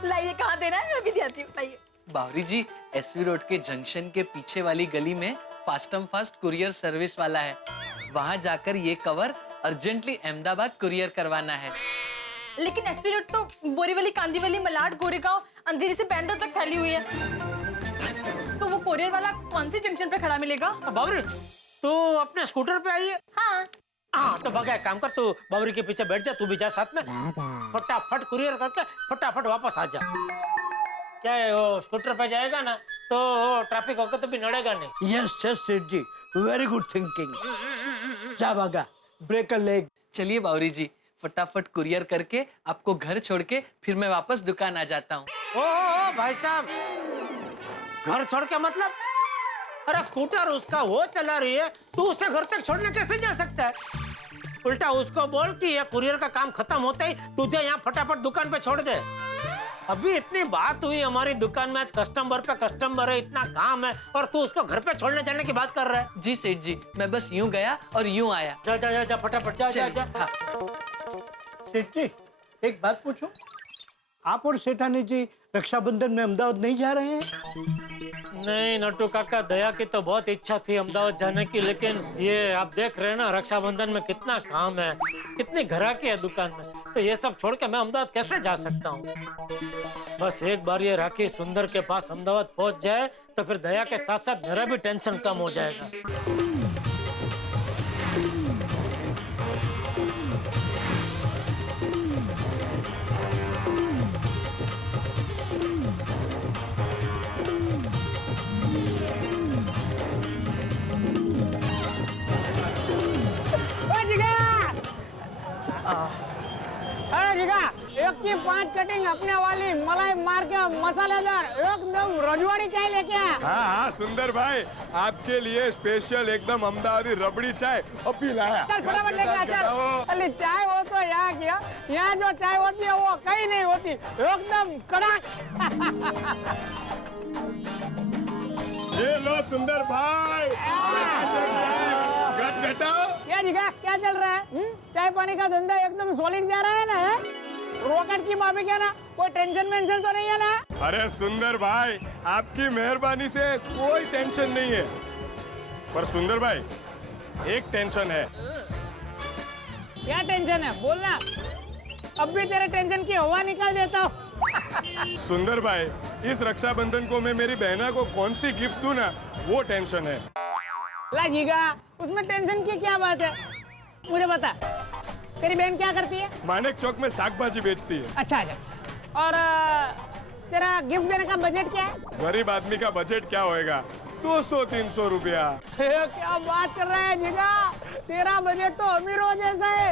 लाइए, कहाँ देना है मैं भी दे आती हूँ। लाइए। बावरी जी, एसवी रोड के जंक्शन के पीछे वाली गली में फास्टम फास्ट कुरियर सर्विस वाला है, वहाँ जाकर ये कवर अर्जेंटली अहमदाबाद कुरियर करवाना है। लेकिन एसपी रोड तो बोरीवली, कांदीवली, मलाड, गोरेगांव, अंधेरी से बैंड्रा तक फैली हुई है, तो वो कुरियर वाला कौन सी जंक्शन पे खड़ा मिलेगा? बावरी, तू अपने स्कूटर पे आई है? हाँ। हाँ तो बगैर काम कर, तू बावरी के पीछे बैठ जा, तू भी जा साथ में। फटाफट कुरियर करके फटाफट वापस आ जा। क्या है, वो स्कूटर पे जाएगा ना तो ट्रैफिक होकर तो भी नड़ेगा नहीं। यस यस सेठ जी, वेरी गुड थिंकिंग। जा भागा, ब्रेक अ लेग। चलिए बावरी जी, फटाफट कुरियर करके आपको घर छोड़ के फिर मैं वापस दुकान आ जाता हूँ। ओ भाई साहब, घर छोड़ के मतलब? अरे स्कूटर उसका वो चला रही है, तू उसे घर तक छोड़ने कैसे जा सकता है? उल्टा उसको बोल कि ये कुरियर का काम खत्म होते ही तुझे यहाँ फटाफट दुकान पे छोड़ दे। अभी इतनी बात हुई हमारी दुकान में, आज कस्टमर पे कस्टमर है, इतना काम है, और तू उसको घर पे छोड़ने जाने की बात कर रहा है। जी सेठ जी, मैं बस यूं गया और यूं आया। जा जा जा, जा फटाफट जा जा जा। हाँ। सेठ जी एक बात पूछो, आप और सेठानी जी रक्षाबंधन में अहमदाबाद नहीं जा रहे हैं? नहीं नट्टू काका, दया की तो बहुत इच्छा थी अहमदाबाद जाने की, लेकिन ये आप देख रहे हैं ना, रक्षाबंधन में कितना काम है, कितनी घराकी है दुकान में, तो ये सब छोड़ के मैं अहमदाबाद कैसे जा सकता हूँ? बस एक बार ये राखी सुंदर के पास अहमदाबाद पहुँच जाए तो फिर दया के साथ साथ मेरा भी टेंशन कम हो जाएगा। अरे जिगा, एक की 5 कटिंग अपने वाली, मलाई मार के मसालेदार एकदम रजवाड़ी चाय लेके आ। हाँ हाँ सुंदर भाई, आपके लिए स्पेशल एकदम अहमदाबादी रबड़ी चाय अभी लाया। चल फटाफट लेके आ चल। अरे चाय हो तो यहाँ किया, यहाँ जो चाय होती है वो कहीं नहीं होती, एकदम कड़क। ये लो सुंदर भाई, क्या जिगा, क्या चल रहा है? चाय पानी का धंधा एकदम सॉलिड जा रहा है ना? रॉकेट की माफी क्या ना, कोई टेंशन वेंशन तो नहीं है ना? अरे सुंदर भाई, आपकी मेहरबानी से कोई टेंशन नहीं है, पर सुंदर भाई एक टेंशन है। क्या टेंशन है, बोलना, अब भी तेरे टेंशन की हवा निकाल देता हूँ। सुंदर भाई, इस रक्षाबंधन को मैं मेरी बहना को कौन सी गिफ्ट दूं ना, वो टेंशन है। ला जीगा, उसमें टेंशन की क्या बात है, मुझे बता, तेरी बहन क्या करती है? मानेक चौक में साग भाजी बेचती है। अच्छा अच्छा, और तेरा गिफ्ट देने का बजट क्या है? गरीब आदमी का बजट क्या होएगा, 200-300 रुपया। क्या बात कर रहा है जीगा, तेरा बजट तो अमीरों जैसा है।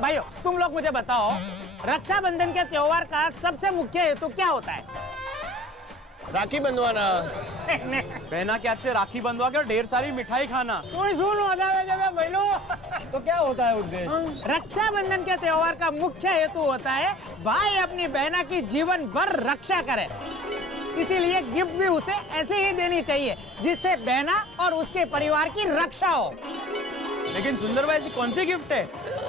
भाइयों, तुम लोग मुझे बताओ, रक्षाबंधन के त्योहार का सबसे मुख्य हेतु क्या होता है? राखी बंधवाना। बहना के हाथ से राखी बंधवा कर ढेर सारी मिठाई खाना। कोई सुन हो जावे जब भाईलो। तो क्या होता है उद्देश्य? रक्षाबंधन के त्योहार का मुख्य हेतु होता है भाई अपनी बहना की जीवन भर रक्षा करे। इसीलिए गिफ्ट भी उसे ऐसे ही देनी चाहिए जिससे बहना और उसके परिवार की रक्षा हो। लेकिन सुंदर भाई, ऐसी कौन सी गिफ्ट है?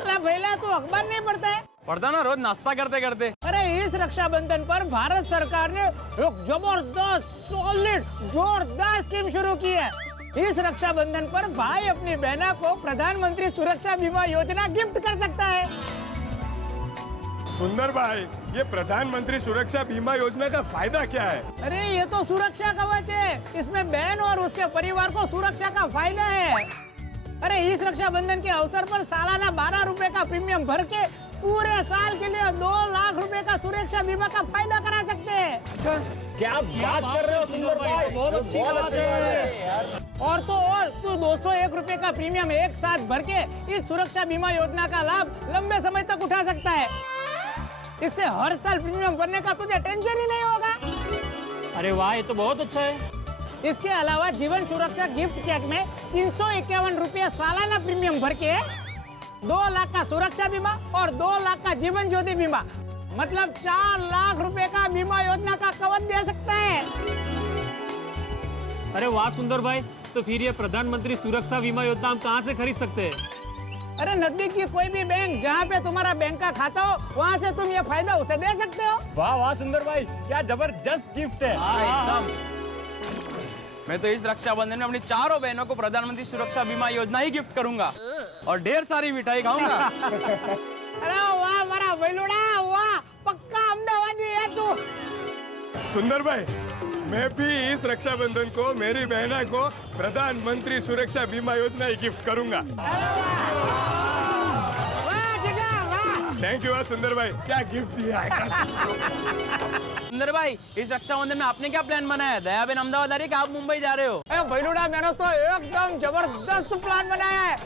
पहला तो अखबार नहीं पढ़ता है? पढ़ता ना, रोज नाश्ता करते करते। अरे इस रक्षाबंधन पर भारत सरकार ने एक जबरदस्त सॉलिड जोरदार स्कीम शुरू की है। इस रक्षाबंधन पर भाई अपनी बहना को प्रधानमंत्री सुरक्षा बीमा योजना गिफ्ट कर सकता है। सुंदर भाई, ये प्रधानमंत्री सुरक्षा बीमा योजना का फायदा क्या है? अरे ये तो सुरक्षा कवच है। इसमें बहन और उसके परिवार को सुरक्षा का फायदा है। अरे इस रक्षाबंधन के अवसर पर सालाना 12 रुपए का प्रीमियम भर के पूरे साल के लिए 2 लाख रुपए का सुरक्षा बीमा का फायदा करा सकते हैं। अच्छा, क्या बात कर रहे हो सुंदर भाई? बहुत अच्छी बात है। और तो और तू 201 रुपए का प्रीमियम एक साथ भर के इस सुरक्षा बीमा योजना का लाभ लंबे समय तक उठा सकता है। इससे हर साल प्रीमियम भरने का तुझे टेंशन ही नहीं होगा। अरे वाह, ये तो बहुत अच्छा है। इसके अलावा जीवन सुरक्षा गिफ्ट चेक में 351 रुपए सालाना प्रीमियम भर के 2 लाख का सुरक्षा बीमा और 2 लाख का जीवन ज्योति बीमा, मतलब 4 लाख रुपए का बीमा योजना का कवच दे सकता है। अरे वाह सुंदर भाई, तो फिर ये प्रधानमंत्री सुरक्षा बीमा योजना हम कहाँ से खरीद सकते हैं? अरे नजदीक की कोई भी बैंक जहाँ पे तुम्हारा बैंक का खाता हो, वहाँ से तुम ये फायदा उसे दे सकते हो। वाह वाह सुंदर भाई, क्या जबरदस्त गिफ्ट है। एकदम। मैं तो इस रक्षाबंधन में अपनी चारों बहनों को प्रधानमंत्री सुरक्षा बीमा योजना ही गिफ्ट करूंगा और ढेर सारी मिठाई खाऊंगा। अरे वाह मारा बेलुड़ा, वाह पक्का अहमदाबादी है तू। सुंदर भाई, मैं भी इस रक्षाबंधन को मेरी बहना को प्रधानमंत्री सुरक्षा बीमा योजना ही गिफ्ट करूंगा। थैंक यू सुंदर भाई, क्या गिफ्ट दिया है। सुंदर भाई, इस रक्षाबंधन में आपने क्या प्लान बनाया है? दयाबेन अहमदाबाद आ रही है कि आप मुंबई जा रहे हो? भैलुड़ा, मैंने तो एकदम जबरदस्त प्लान बनाया है।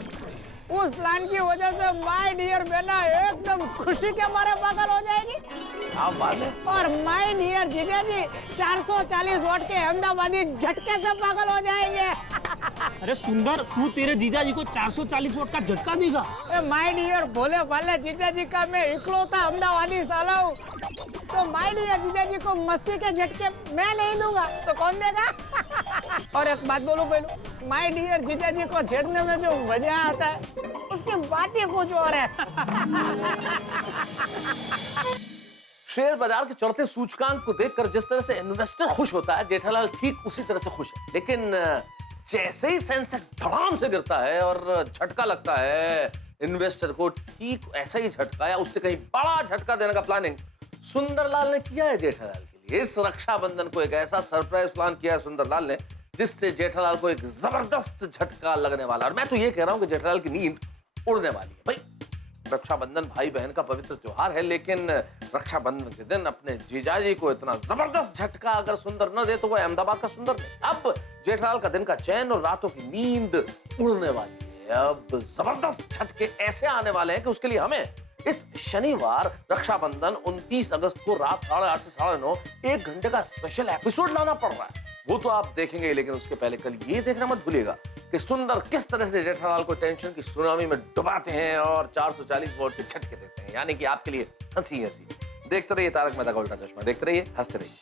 उस प्लान की वजह से माय डियर बहना एकदम खुशी के मारे पागल हो जाएगी। क्या बात है। और माय डियर जीजा जी 440 वोट के अहमदाबादी झटके से पागल हो जाएंगे। अरे सुंदर, तू तेरे जीजा जी को 440 वोट का झटका देगा? माय डियर भोले भाले जीजा जी का मैं इकलौता अहमदाबादी साला हूँ, तो माय डियर जीजा जी को मस्ती के झटके मैं नहीं दूंगा तो कौन देगा? और एक बात बोलूं पहलू, माय डियर जीजा जी को छेड़ने में जो मजा आता है उसकी बात ही कुछ और है। शेयर बाजार के चढ़ते सूचकांक को देखकर जिस तरह से इन्वेस्टर खुश होता है, जेठालाल ठीक उसी तरह से खुश है। लेकिन जैसे ही सेंसेक्स धड़ाम से गिरता है और झटका लगता है इन्वेस्टर को, ठीक ऐसा ही झटका या उससे कहीं बड़ा झटका देने का प्लानिंग सुंदरलाल ने किया है जेठालाल के लिए। इस रक्षाबंधन को एक ऐसा सरप्राइज प्लान किया है सुंदरलाल ने जिससे जेठालाल को एक जबरदस्त झटका लगने वाला। और मैं तो ये कह रहा हूं कि जेठालाल की नींद उड़ने वाली है। भाई, रक्षाबंधन भाई बहन का पवित्र त्योहार है, लेकिन रक्षाबंधन के दिन अपने जीजाजी को इतना जबरदस्त झटका अगर सुंदर न दे तो वो अहमदाबाद का सुंदर नहीं। अब जेठालाल का दिन का चैन और रातों की नींद उड़ने वाली है। अब जबरदस्त झटके ऐसे आने वाले हैं कि उसके लिए हमें इस शनिवार रक्षाबंधन 29 अगस्त को रात 8:30 से 9:30 1 घंटे का स्पेशल एपिसोड लाना पड़ रहा है। वो तो आप देखेंगे, लेकिन उसके पहले कल ये देखना मत भूलिएगा कि सुंदर किस तरह से जेठालाल को टेंशन की सुनामी में डुबाते हैं और 440 वोट के झटके देते हैं। यानी कि आपके लिए हंसी हंसी। देखते रहिए तारक मेहता का उल्टा चश्मा, देखते रहिए, हंसते रहिए।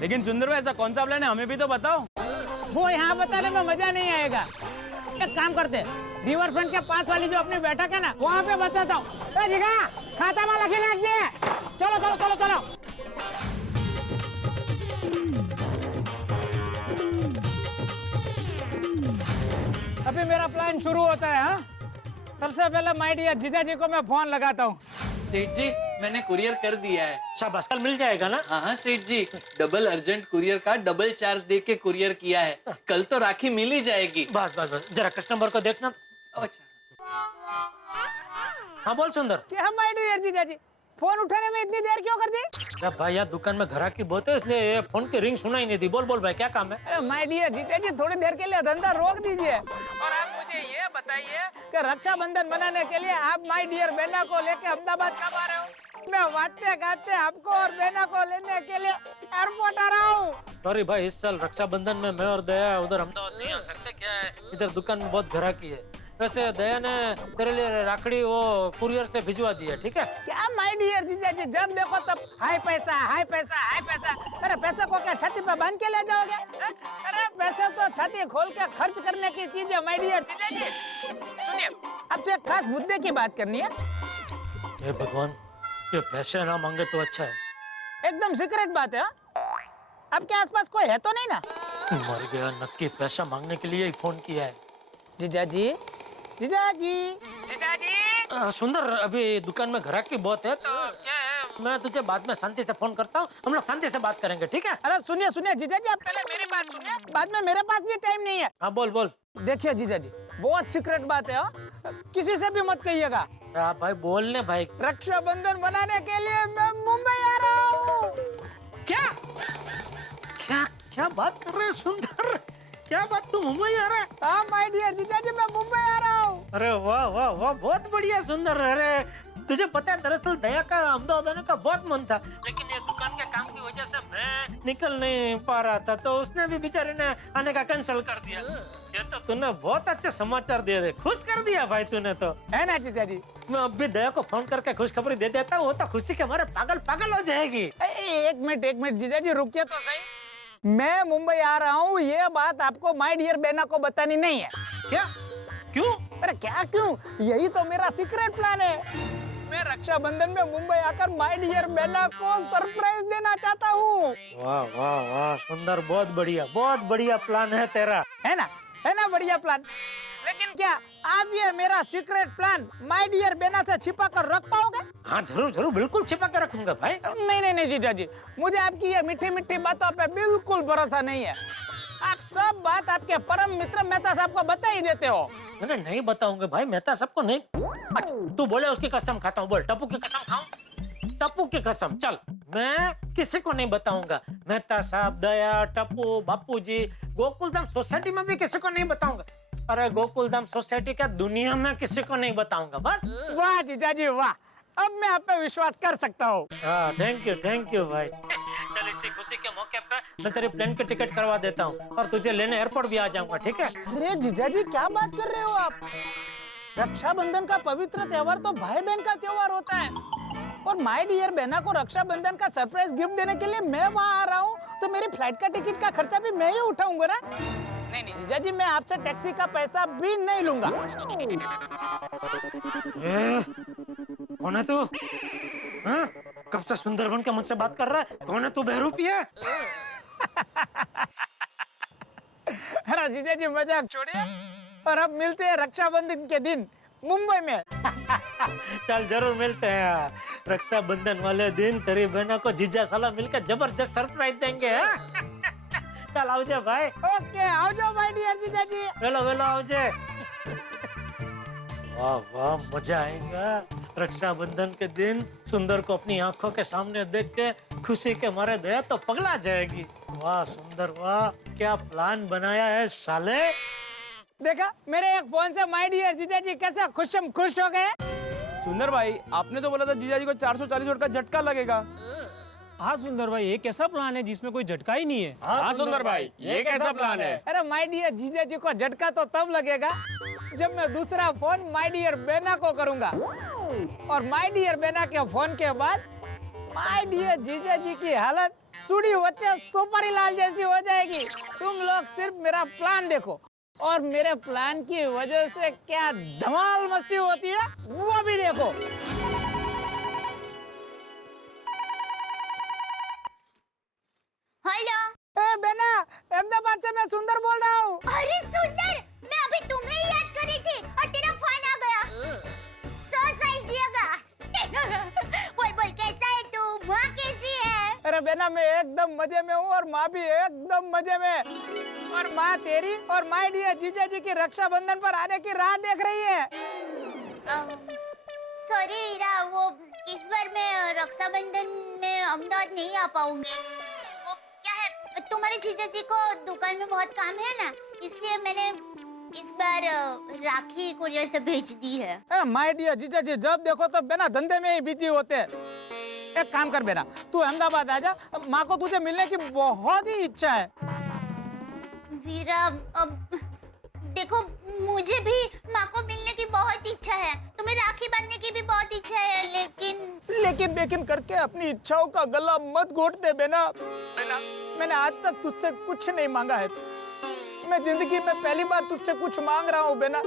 लेकिन सुंदर भाई, ऐसा कौन सा प्लान है, हमें भी तो बताओ। वो यहाँ बताने में मजा नहीं आएगा। एक काम करते, रिवर फ्रंट के पास वाली जो अपनी बैठक है ना, वहाँ पे बताता हूँ। खाता में लगी रख दिए। चलो चलो चलो चलो। अभी मेरा प्लान शुरू होता है। हाँ, सबसे पहले माय डियर जीजा जी को मैं फोन लगाता हूँ। सेठ जी, मैंने कुरियर कर दिया है। शाबाश, कल मिल जाएगा ना? हाँ सेठ जी, डबल अर्जेंट कुरियर का डबल चार्ज दे के कुरियर किया है। कल तो राखी मिल ही जाएगी। बस बस बस, जरा कस्टमर को देखना। अच्छा, हाँ बोल सुंदर। क्या माय डियर जीजा जी, फोन उठाने में इतनी देर क्यों कर दी? अरे भाई यार दुकान में ग्राहकी बहुत है इसलिए ये फोन की रिंग सुनाई नहीं दी। बोल बोल भाई क्या काम है? अरे माय डियर जीजा जी, थोड़ी देर के लिए धंधा रोक दीजिए और आप मुझे ये बताइए कि रक्षाबंधन मनाने के लिए आप माय डियर बहना को लेके अहमदाबाद कब आ रहे हो? मैं वादते गाते आपको और बहना को लेने के लिए एयरपोर्ट आ रहा हूँ। सॉरी भाई, इस साल रक्षाबंधन में मैं और दया उधर अहमदाबाद नहीं आ सकते। क्या है, इधर दुकान में बहुत ग्राहकी है। वैसे दया ने तेरे लिए राखड़ी वो कुरियर से भिजवा दी है, ठीक है? क्या माय डियर जीजा जी, जब देखो तब हाय पैसा हाय पैसा हाय पैसा। अरे पैसे को क्या छाती पे बांध के ले जाओगे? अरे पैसे तो छाती खोल के खर्च करने की चीज है माय डियर जीजा जी। सुनिए, आपसे एक खास मुद्दे की बात करनी है। हे भगवान, ये पैसे ना मांगे तो अच्छा है। एकदम सीक्रेट बात है। आपके आसपास कोई है तो नहीं ना? मर गया, नक्की पैसा मांगने के लिए ही फोन किया है। जीजा जी, जीजा जी, जीजा जी। सुंदर, अभी दुकान में ग्राहकी बहुत है तो क्या है, मैं तुझे बाद में शांति से फोन करता हूँ। हम लोग शांति से बात करेंगे, ठीक है? अरे सुनिए सुनिए जीजा जी, आप पहले मेरी बात सुनिए, बाद में मेरे पास भी टाइम नहीं है। हाँ बोल बोल। देखिए जीजा जी, बहुत सीक्रेट बात है, किसी से भी मत कहिएगा। हाँ भाई बोलने भाई। रक्षाबंधन मनाने के लिए मैं मुंबई आ रहा हूँ। क्या क्या क्या बात कर रहे हैं सुंदर? क्या बात, तू मुंबई आ रहा है? हाँ माय डियर जीजा जी, मैं मुंबई आ रहा हूँ। अरे वाह वाह वाह, बहुत बढ़िया सुंदर। अरे तुझे पता है, दरअसल दया का अहमदाबाद आने का बहुत मन था, लेकिन ये दुकान के काम की वजह से मैं निकल नहीं पा रहा था, तो उसने भी बेचारे ने आने का कैंसिल कर दिया। ये तो तूने बहुत अच्छे समाचार दिए थे, खुश कर दिया भाई तूने तो, है ना जीजा जी? मैं अब भी दया को फोन करके खुशखबरी दे देता हूँ, वो तो खुशी के मारे पागल पागल हो जाएगी। एक मिनट जीजा जी, रुकिए तो सही। मैं मुंबई आ रहा हूँ, ये बात आपको माय डियर बहना को बतानी नहीं है। क्या? क्यों? अरे क्या क्यों, यही तो मेरा सीक्रेट प्लान है। मैं रक्षाबंधन में मुंबई आकर माय डियर बहना को सरप्राइज देना चाहता हूँ। वाह वाह वाह सुंदर, बहुत बढ़िया प्लान है तेरा। है ना बढ़िया प्लान? लेकिन क्या आप ये मेरा सीक्रेट प्लान माय डियर बहना से छिपा कर रख पाओगे? हाँ जरूर जरूर, बिल्कुल छिपा कर रखूंगा भाई। नहीं जीजा जी, मुझे आपकी ये मीठी मीठी बातों पे बिल्कुल भरोसा नहीं है। आप सब बात आपके परम मित्र मेहता साहब को बता ही देते हो। नहीं बताऊंगा भाई, मेहता सबको नहीं। तू बोले उसकी कसम खाता हूँ, बोल टप्पू की कसम खाऊं? टप्पू की कसम, चल मैं किसी को नहीं बताऊंगा। मेहता साहब, दया, टप्पू, बापूजी, गोकुलधाम सोसाइटी में भी किसी को नहीं बताऊंगा। अरे गोकुलधाम सोसाइटी क्या, दुनिया में किसी को नहीं बताऊंगा बस। वाह जीजा जी वाह, अब मैं आप पे विश्वास कर सकता हूँ। थैंक यू भाई। चल इसी खुशी के मौके पे मैं तेरे प्लेन की टिकट करवा देता हूँ और तुझे लेने एयरपोर्ट भी आ जाऊंगा, ठीक है? अरे जीजा जी क्या बात कर रहे हो आप? रक्षाबंधन का पवित्र त्योहार तो भाई बहन का त्योहार होता है, और माय डियर बहना को रक्षाबंधन का सरप्राइज गिफ्ट देने के लिए मैं वहाँ आ रहा हूँ, तो मेरी फ्लाइट का टिकट का खर्चा भी मैं ही उठाऊंगा ना? नहीं जीजा जी, मैं आपसे टैक्सी का पैसा भी नहीं लूंगा। कौन है तू? हाँ? कब से सुंदर बन के मुझसे बात कर रहा है? कौन है तू, बहरूपी है? अरे जीजा जी मजाक छोड़िए और अब मिलते हैं रक्षाबंधन के दिन मुंबई में। चल जरूर मिलते हैं। रक्षाबंधन वाले दिन तेरी बहना को जीजा साला मिलकर जबरदस्त सरप्राइज देंगे। चल आओ जा भाई। ओके, आओ जाओ माय डियर जीजा जी। वेलो आओ जा। वाह वाह, मजा आएगा। रक्षाबंधन के दिन सुंदर को अपनी आंखों के सामने देख के खुशी के मारे दया तो पगला जाएगी। वाह सुंदर वाह, क्या प्लान बनाया है साले। देखा मेरे एक फोन से माय डियर जीजा जी कैसे खुश हो गए। सुंदर भाई, आपने तो बोला था जीजा जी को 440 वोल्ट का झटका लगेगा। हाँ सुंदर भाई, ये कैसा प्लान है जिसमें कोई झटका ही नहीं है? हाँ सुंदर भाई, ये कैसा प्लान है? अरे माय डियर जीजा जी को झटका तो तब लगेगा जब मैं दूसरा फोन माय डियर बेना को करूंगा, और माय डियर बेना के फोन के बाद माय डियर जीजा जी की हालत सुड़ी बच्चे सुपारी लाल जैसी हो जाएगी। तुम लोग सिर्फ मेरा प्लान देखो, और मेरे प्लान की वजह से क्या धमाल मस्ती होती है वो भी देखो। हेलो। ए बेना, अहमदाबाद से मैं सुंदर बोल रहा हूँ। अरे सुंदर, मैं अभी तुम्हें ही याद कर रही थी और तेरा फोन आ गया। सो सही जिएगा। बोल कैसा है तू, माँ कैसी है? अरे बेना, मैं एकदम मजे में हूँ और माँ भी एकदम मजे में, और माँ तेरी और माय डियर जीजा जी की रक्षाबंधन पर आने की राह देख रही है। सॉरी हीरा, वो इस बार मैं रक्षाबंधन में अहमदाबाद नहीं आ पाऊंगी। वो क्या है, तुम्हारे जीजा जी को दुकान में बहुत काम है ना, इसलिए मैंने इस बार राखी कुरियर से भेज दी है। माय डियर जीजा जी, जब देखो तो बिना धंधे में ही बिजी होते हैं। एक काम कर बेटा, तू अहमदाबाद आ जा, माँ को तुझे मिलने की बहुत ही इच्छा है। वीरा, अब देखो मुझे भी माँ को मिलने की बहुत इच्छा है, तुम्हें राखी बांधने की भी बहुत इच्छा है, लेकिन करके अपनी इच्छाओं का गला मत घोट दे बेना। मैंने आज तक तुझसे कुछ नहीं मांगा है, मैं जिंदगी में पहली बार तुझसे कुछ मांग रहा हूँ बेना।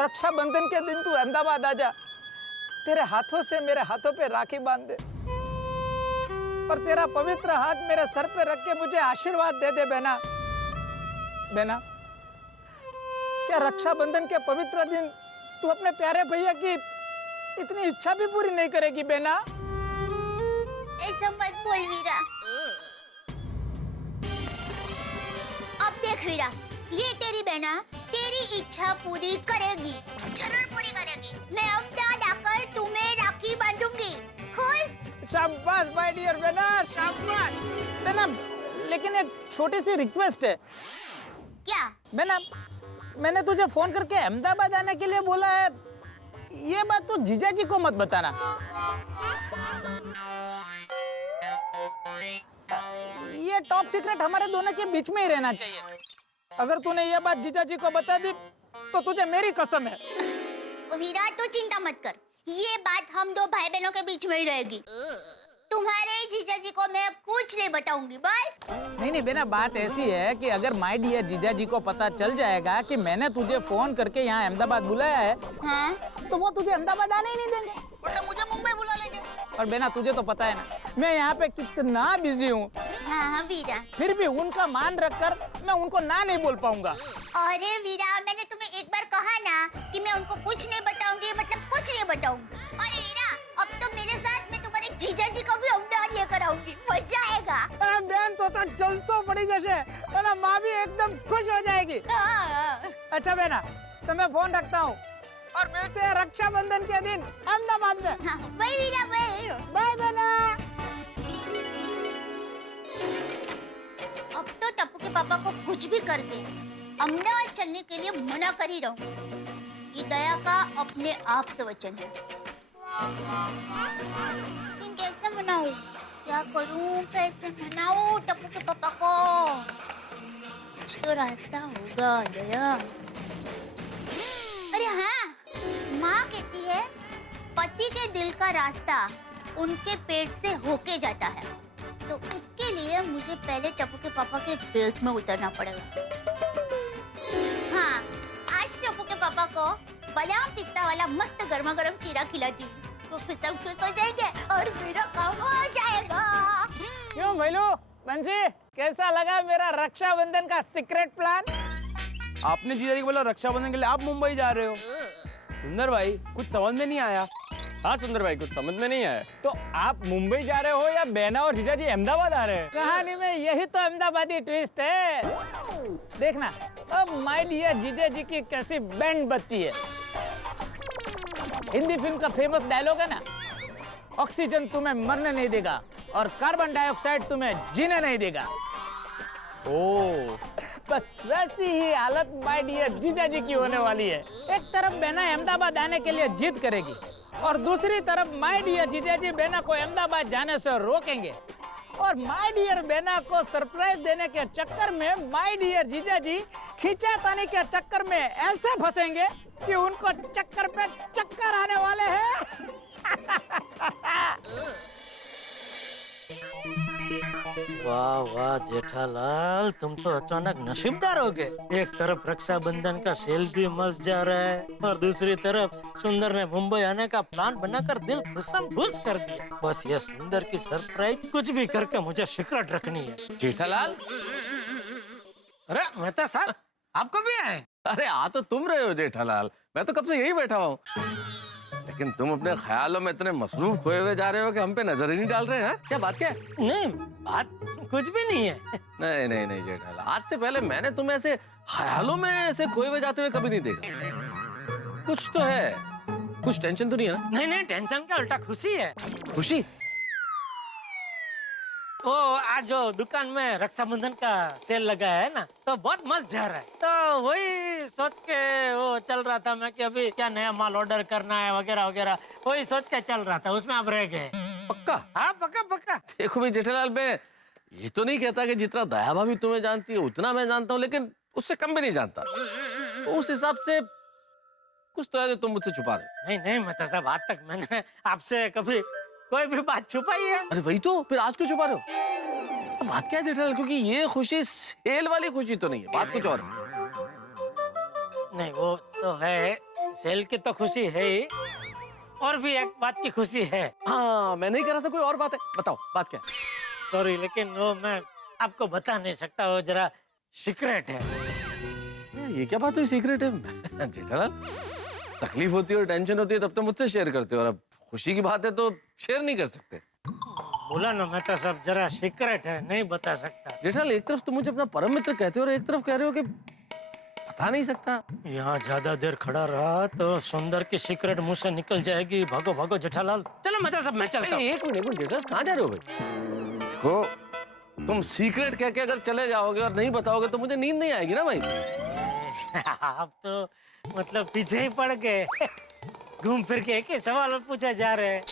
रक्षाबंधन के दिन तू अहमदाबाद आ जा, तेरे हाथों से मेरे हाथों पे राखी बांध दे और तेरा पवित्र हाथ मेरे सर पे रख के मुझे आशीर्वाद दे दे बेना। बेना, क्या रक्षाबंधन के पवित्र दिन तू अपने प्यारे भैया की इतनी इच्छा भी पूरी नहीं करेगी बेना? ऐसा मत बोल वीरा। अब देख वीरा, ये तेरी बहना तेरी इच्छा पूरी करेगी, जरूर पूरी करेगी। मैं अहमदाबाद आकर तुम्हें राखी बांधूंगी, खुश? शाबाश माय डियर बेना, शाबाश बेना। लेकिन एक छोटी सी रिक्वेस्ट है। क्या? बेना, मैंने तुझे फोन करके अहमदाबाद आने के लिए बोला है, ये बात तो जीजा जी को मत बताना। ये टॉप सीक्रेट हमारे दोनों के बीच में ही रहना चाहिए। अगर तूने ये बात जीजा जी को बता दी तो तुझे मेरी कसम है। वीरा, तू चिंता मत कर, ये बात हम दो भाई बहनों के बीच में ही रहेगी। तुम्हारे जीजा जी को मैं कुछ नहीं बताऊंगी, बस। नहीं बेना, बात ऐसी है कि अगर माय डियर जीजा जी को पता चल जाएगा कि मैंने तुझे फोन करके यहाँ अहमदाबाद बुलाया है, हाँ? तो वो तुझे अहमदाबाद आने ही नहीं देंगे, उल्टा मुझे मुंबई बुला लेंगे। और बेना, तुझे तो पता है ना मैं यहाँ पे कितना बिजी हूँ। हाँ वीरा, फिर भी उनका मान रखकर मैं उनको ना नहीं बोल पाऊंगा। अरे वीरा, मैंने तुम्हें एक बार कहा ना कि मैं उनको कुछ नहीं बताऊंगी, मतलब कुछ नहीं बताऊंगी। अरे वीरा, अब तो मेरे साथ मैं तुम्हारे जीजा जी को भी अहमदाबाद लेकर आऊंगी, मजा आएगा। अरे बहन तो जलसों पड़ी जैसे, अरे माँ भी एकदम खुश हो जाएगी। अच्छा बेना, तो मैं फोन रखता हूँ और मिलते हैं रक्षाबंधन के दिन अहमदाबाद में। हाँ, बाय वीरा, बाय। बाय बेना। अब तो टप्पू के पापा को कुछ भी करके अहमदाबाद चलने के लिए मना कर ही रहूं। ये दया का अपने आप से वचन है। लेकिन कैसे मनाऊं? क्या करूं? कैसे मनाऊं टप्पू के पापा को? कुछ तो रास्ता होगा दया। अरे हाँ, माँ कहती है पति के दिल का रास्ता उनके पेट से होके जाता है, तो उसके लिए मुझे पहले टप्पू के पापा के पेट में उतरना पड़ेगा। हाँ, आज टप्पू के पापा को बादाम पिस्ता वाला मस्त गर्मा गर्म सीरा खिलाती हूँ, तो फिर सब खुश हो जाएंगे और मेरा काम हो जाएगा। क्यों भैलू बंसी, कैसा लगा मेरा रक्षाबंधन का सीक्रेट प्लान? आपने जीजा जी को बोला रक्षाबंधन के लिए आप मुंबई जा रहे हो। सुंदर भाई, कुछ समझ में नहीं आया। हाँ सुंदर भाई, कुछ समझ में नहीं आया। तो आप मुंबई जा रहे हो या बहना और जीजा जी अहमदाबाद आ रहे हैं? कहानी में यही तो अहमदाबादी ट्विस्ट है। देखना अब माय डियर जीजा जी की कैसी बैंड बजती है। हिंदी फिल्म का फेमस डायलॉग है ना, ऑक्सीजन तुम्हें मरने नहीं देगा और कार्बन डाइऑक्साइड तुम्हें जीने नहीं देगा। ओह, बस वैसी ही हालत माय डियर जीजा जी की होने वाली है। एक तरफ बहना अहमदाबाद आने के लिए जिद करेगी और दूसरी तरफ माय डियर जीजा जी बहना को अहमदाबाद जाने से रोकेंगे। और माय डियर बहना को सरप्राइज देने के चक्कर में माय डियर जीजा जी खींचातानी के चक्कर में ऐसे फंसेंगे कि उनको चक्कर पे चक्कर आने वाले हैं। वाह वाह जेठालाल, तुम तो अचानक नसीबदार हो गए। एक तरफ रक्षाबंधन का सेल भी मस्त जा रहा है और दूसरी तरफ सुंदर ने मुंबई आने का प्लान बनाकर दिल खुशम खुश कर दिया। बस ये सुंदर की सरप्राइज कुछ भी करके मुझे सीक्रेट रखनी है। जेठालाल, अरे मेहता साहब, आपको भी आए? अरे आ तो तुम रहे हो जेठालाल, मैं तो कब से यही बैठा हूँ। लेकिन तुम अपने ख्यालों में इतने मसरूफ खोए हुए जा रहे हो कि हम पे नजर ही नहीं डाल रहे हैं। क्या बात क्या है? नहीं, बात कुछ भी नहीं है। नहीं नहीं नहीं जेठालाल, आज से पहले मैंने तुम्हें ऐसे ख्यालों में ऐसे खोए हुए जाते हुए कभी नहीं देखा। कुछ तो है, कुछ टेंशन तो नहीं है ना? नहीं नहीं, टेंशन क्या, उल्टा खुशी है। खुशी? वो आज जो दुकान में रक्षाबंधन का सेल लगा है ना, तो बहुत मस्त जा रहा है। तो वही सोच के वो चल रहा था मैं कि अभी क्या नया माल ऑर्डर करना है वगैरह वगैरह, वही सोच के चल रहा था, उसमें आप रह गए। पक्का? हाँ पक्का पक्का। देखो भाई जेठालाल, मैं ये तो नहीं कहता कि जितना दया भाभी तुम्हें जानती है उतना मैं जानता हूँ, लेकिन उससे कम भी नहीं जानता। उस हिसाब से कुछ तो है जो तुम मुझसे छुपा रहे हो। नहीं नहीं मतलब साहब, आज तक मैंने आपसे कभी कोई भी बात छुपाई है? अरे वही तो, फिर आज क्यों छुपा रहे हो? बात क्या है जेठालाल, क्योंकि ये खुशी सेल वाली खुशी तो नहीं है, बात कुछ और। नहीं वो तो है, सेल की तो खुशी है ही, और भी एक बात की खुशी है। हाँ मैं नहीं कह रहा था, कोई और बात है, बताओ बात क्या है? सॉरी, लेकिन वो मैं आपको बता नहीं सकता, वो जरा सीक्रेट है। ये क्या बात हुई सीक्रेट है? जेठालाल तकलीफ होती है और टेंशन होती है तब तो मुझसे शेयर करते हो, और अब खुशी की बात है तो शेयर नहीं कर सकते। बोला ना मेहता साहब, जरा सीक्रेट है, नहीं बता सकता। जेठालाल एक तरफ तुम मुझे अपना परम मित्र कहते हो और एक तरफ कह रहे हो कि बता नहीं सकता। यहाँ ज्यादा देर खड़ा रहा तो सुंदर की सीक्रेट मुंह से निकल जाएगी। भागो भागो जेठालाल। चलो मेहता साहब मैं चलता हूँ। एक मिनट जेठालाल, कहाँ जा रहे हो भाई? देखो तुम सीक्रेट कह के अगर चले जाओगे और नहीं बताओगे तो मुझे नींद नहीं आएगी ना भाई। आप तो मतलब पीछे ही पड़ गए। घूम फिर के एक ही सवाल पूछे जा रहे हैं।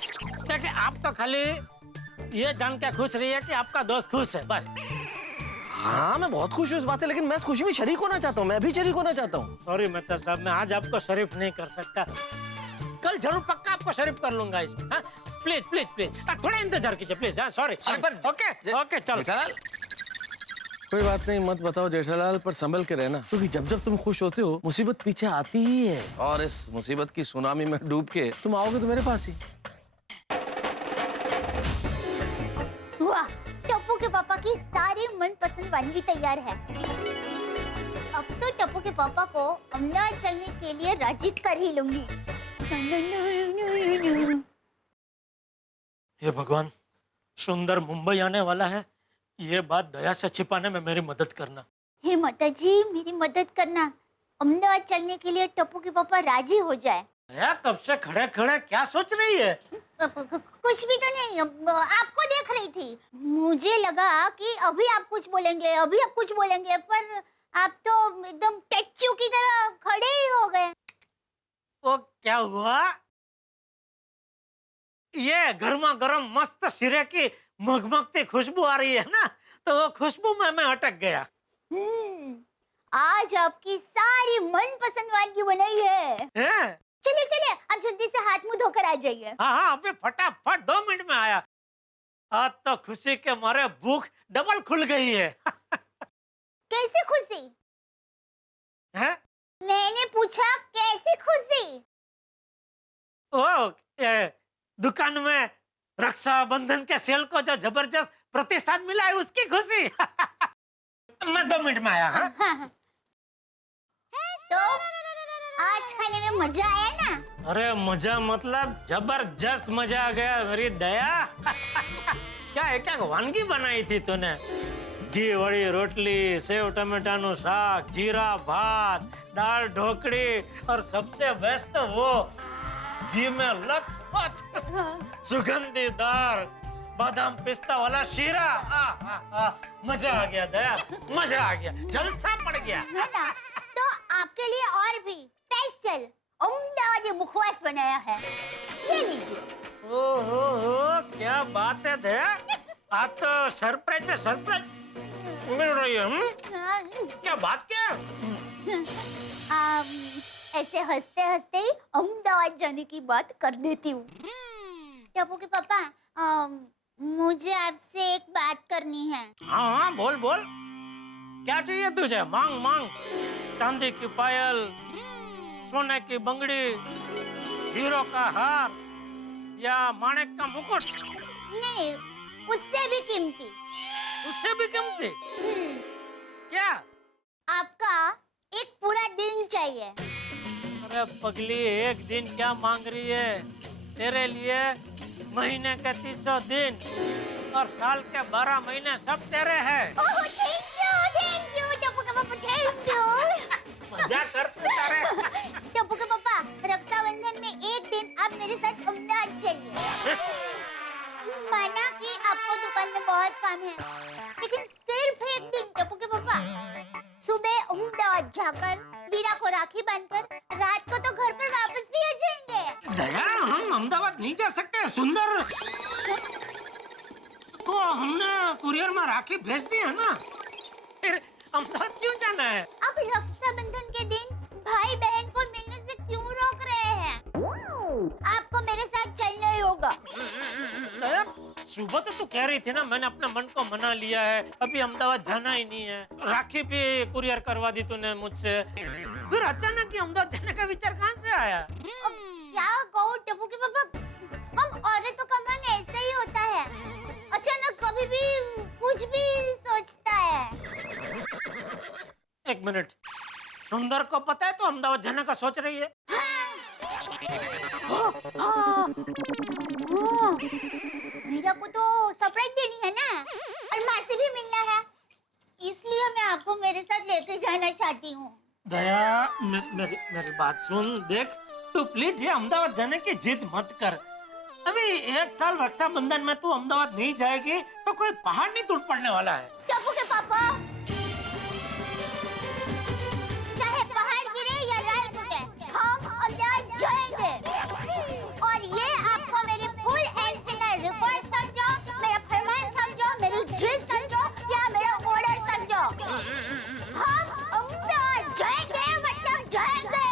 देखिए आप तो खाली ये जान के खुश रही है कि आपका दोस्त खुश है, बस। हाँ मैं बहुत खुश हूँ इस बात से, लेकिन मैं इस खुशी में शरीक होना चाहता हूँ, मैं भी शरीक होना चाहता हूँ। सॉरी मेहता साहब, मैं आज आपको शरीफ नहीं कर सकता, कल जरूर पक्का आपको शरीफ कर लूंगा इसमें। हाँ प्लीज प्लीज प्लीज थोड़ा इंतजार कीजिए प्लीज। हाँ सॉरी। ओके ओके चलो। कोई बात नहीं, मत बताओ जेठालाल, पर संभल के रहना, क्योंकि जब जब तुम खुश होते हो मुसीबत पीछे आती ही है, और इस मुसीबत की सुनामी में डूब के तुम आओगे तो मेरे पास ही। वाह, टप्पू के पापा की सारी मनपसंद वानगी तैयार है। अब तो टप्पू के पापा को अमदावाद चलने के लिए राजी कर ही लूंगी। हे भगवान, सुंदर मुंबई आने वाला है, ये बात दया से छिपाने में मेरी मदद करना। हे माता जी, मेरी मदद करना, अहमदाबाद चलने के लिए टप्पू के पापा राजी हो जाए। कब से खड़े खड़े क्या सोच रही है? कुछ भी तो नहीं, आपको देख रही थी। मुझे लगा कि अभी आप कुछ बोलेंगे, अभी आप कुछ बोलेंगे, पर आप तो एकदम स्टैच्यू की तरह खड़े ही हो गए। वो क्या हुआ? ये गर्मा गर्म मस्त सिरे की मगमगती खुशबू आ रही है ना, तो वो खुशबू में मैं अटक गया। आज आपकी सारी मनपसंद वानगी बनाई है। चलिए चलिए, अब जल्दी से हाथ मुंह धोकर आ जाइए। हाँ हाँ अभी फटाफट 2 मिनट में आया। आज तो खुशी के मारे भूख डबल खुल गई है। कैसे खुशी? है? मैंने पूछा कैसे खुशी? ओ दुकान में रक्षाबंधन के सेल को जो जबरदस्त प्रतिसाद मिला है उसकी खुशी। मैं 2 मिनट में आया। हाँ? तो आज खाने में मजा आया ना? अरे मजा मतलब जबरदस्त मजा आ गया मेरी दया। क्या एक वानगी बनाई थी तूने? घी वाली रोटली, सेव टमाटा नु साग, जीरा भात, दाल ढोकड़ी, और सबसे बेस्ट तो वो घी में लथपथ सुगंधीदार बादाम पिस्ता वाला शीरा। मजा आ गया दया, मजा आ गया, जलसा पड़ गया। है ना? तो आपके लिए और भी स्पेशल अहमदाबादी मुखवास बनाया है, ये लीजिए। ओहो क्या बात है दया, आज तो सरप्राइज पे सरप्राइज मिल रही है। क्या बात क्या? ऐसे हंसते हंसते ही अहमदाबाद जाने की बात कर देती हूँ। टप्पू के पापा, मुझे आपसे एक बात करनी है। हाँ हाँ बोल बोल, क्या चाहिए तुझे? मांग मांग। चांदी की पायल, सोने की बंगड़ी, हीरो का हार, या माणिक का मुकुट? नहीं, उससे भी कीमती। उससे भी कीमती? क्या? आपका एक पूरा दिन चाहिए। अरे पगली, एक दिन क्या मांग रही है? तेरे लिए महीने के 300 दिन और साल के 12 महीने सब तेरे हैं। थैंक यू टप्पू के पापा, थैंक यू। मजा करते सारे। टप्पू के पापा, रक्षाबंधन में एक दिन अहमदाबाद जाकर वीरा को राखी बांधकर रात को तो घर पर वापस भी आ जाएंगे। दया, हम अहमदाबाद नहीं जा सकते। सुंदर को हमने कुरियर में राखी भेज दी है ना, फिर अहमदाबाद क्यों जाना है? अब रक्षाबंधन के दिन भाई बहन को मिलने से क्यों रोक रहे हैं? आपको मेरे साथ चलना ही होगा। दया, सुबह तो तू कह रही थी ना, मैंने अपना मन को मना लिया है, अभी अहमदाबाद जाना ही नहीं है। राखी भी कुरियर करवा दी तूने मुझसे, फिर अचानक ही अहमदाबाद जाने का विचार कहाँ से आया? अब क्या कहूँ टप्पू के पापा, हम औरतों का मन ऐसा ही होता है, अचानक कभी भी कुछ भी सोचता है। एक मिनट, सुंदर को पता है तो अहमदाबाद जाने का सोच रही है? वीरा को तो सरप्राइज देनी है ना, और माँ से भी मिलना है, इसलिए मैं आपको मेरे साथ लेके जाना चाहती हूँ। दया, मेरी बात सुन, देख तू प्लीज ये अहमदाबाद जाने की जिद मत कर। अभी 1 साल रक्षाबंधन में तू अहमदाबाद नहीं जाएगी तो कोई पहाड़ नहीं टूट पड़ने वाला है। टप्पू के पापा, चाहे पहाड़ गिरे या राल टूटे, हम अहमदाबाद जाएंगे। और ये आपको मेरी फुल एंड फाइनल रिक्वेस्ट समझो, मेरा फरमान समझो, मेरी जिद समझो या मेरा ऑर्डर समझो। हम अहमदाबाद जाएंगे मतलब जाएंगे,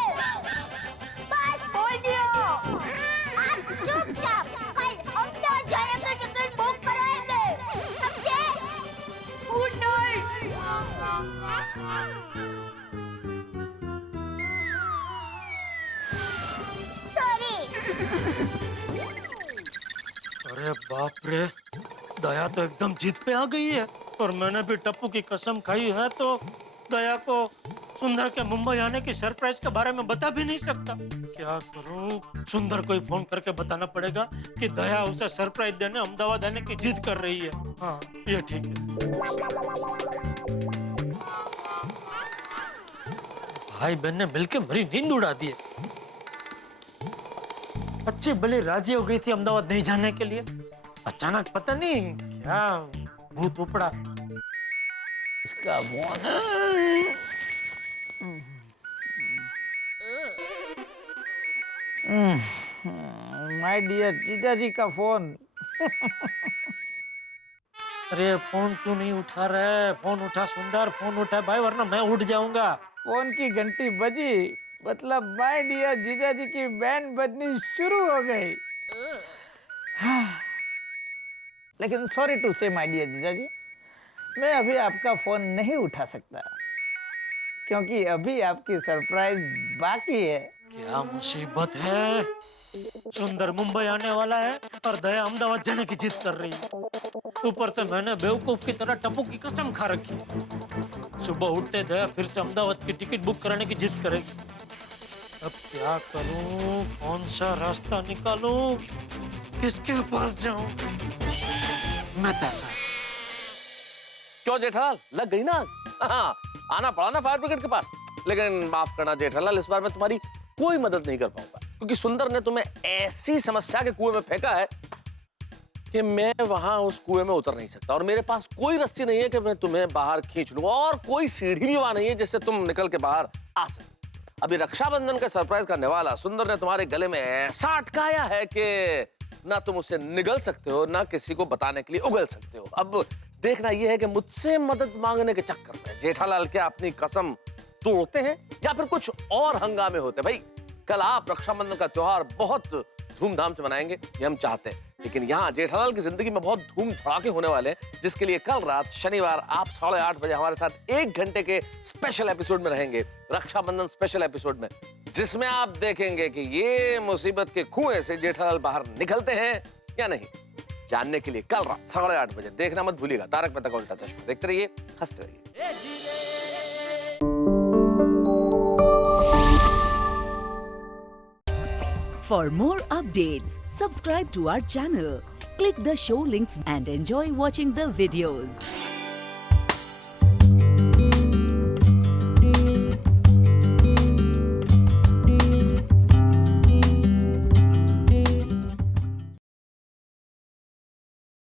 बस बोल दियो। आप चुपचाप कल अहमदाबाद जाने का टिकट बुक कराएंगे, समझे? Good night. सॉरी। अरे बाप रे, दया तो एकदम जिद पे आ गई है, और मैंने भी टप्पू की कसम खाई है तो दया को सुंदर के मुंबई आने की सरप्राइज के बारे में बता भी नहीं सकता। क्या करूं? सुंदर को ही फोन करके बताना पड़ेगा कि दया उसे सरप्राइज देने अहमदाबाद आने की जिद कर रही है। हाँ, ये ठीक है। भाई बहन ने मिलके मेरी नींद उड़ा दी है। अच्छी भली राजी हो गई थी अहमदाबाद नहीं जाने के लिए, अचानक पता नहीं क्या भूत उपड़ा। इसका माय डियर जीजा जी का फोन। अरे फोन क्यों नहीं उठा रहे? फोन उठा सुंदर, फोन उठा भाई, वरना मैं उठ जाऊंगा। फोन की घंटी बजी, मतलब माय डियर जीजा जी की बैंड बजनी शुरू हो गई। लेकिन सॉरी टू से माय डियर जीजा जी, मैं अभी आपका फोन नहीं उठा सकता, क्योंकि अभी आपकी सरप्राइज बाकी है। क्या मुसीबत है? सुंदर मुंबई आने वाला है और दया अहमदाबाद जाने की जिद कर रही है। ऊपर से मैंने बेवकूफ की तरह टप्पू की कसम खा रखी है। सुबह उठते दया फिर से अहमदाबाद की टिकट बुक कराने की जिद करेगी। अब क्या करूं? कौन सा रास्ता निकालूं? किसके पास जाऊं? मैं तैसा। क्यों जेठालाल, लग गई ना? हाँ, आना पड़ा ना फायर ब्रिगेड के पास। लेकिन माफ करना जेठालाल, इस बार मैं तुम्हारी कोई मदद नहीं कर पाऊंगा, क्योंकि सुंदर ने तुम्हें ऐसी समस्या के कुएं में फेंका है कि मैं वहां उस कुएं में उतर नहीं सकता, और मेरे पास कोई रस्सी नहीं है कि मैं तुम्हें बाहर खींच लूं, और कोई सीढ़ी भी वहां नहीं है जिससे तुम निकल के बाहर आ सको। अभी रक्षाबंधन का सरप्राइज करने वाला सुंदर ने तुम्हारे गले में ऐसा अटकाया है कि ना तुम उसे निगल सकते हो, ना किसी को बताने के लिए उगल सकते हो। अब देखना यह है कि मुझसे मदद मांगने के चक्कर में जेठालाल क्या अपनी कसम तोड़ते हैं या फिर कुछ और हंगामे होते हैं। भाई, कल आप रक्षाबंधन का त्योहार बहुत धूमधाम से मनाएंगे, ये हम चाहते हैं, लेकिन यहाँ जेठालाल की जिंदगी में बहुत धूम धड़ाके होने वाले हैं, जिसके लिए कल रात शनिवार आप 8:30 बजे हमारे साथ 1 घंटे के स्पेशल एपिसोड में रहेंगे, रक्षाबंधन स्पेशल एपिसोड में, जिसमें आप देखेंगे कि ये मुसीबत के कुएं से जेठालाल बाहर निकलते हैं या नहीं। जानने के लिए कल रात 8:30 बजे देखना मत भूलिएगा तारक मेहता का उल्टा चश्मा। देखते रहिए, हंसते रहिए। For more updates, subscribe to our channel, click the show links and enjoy watching the videos.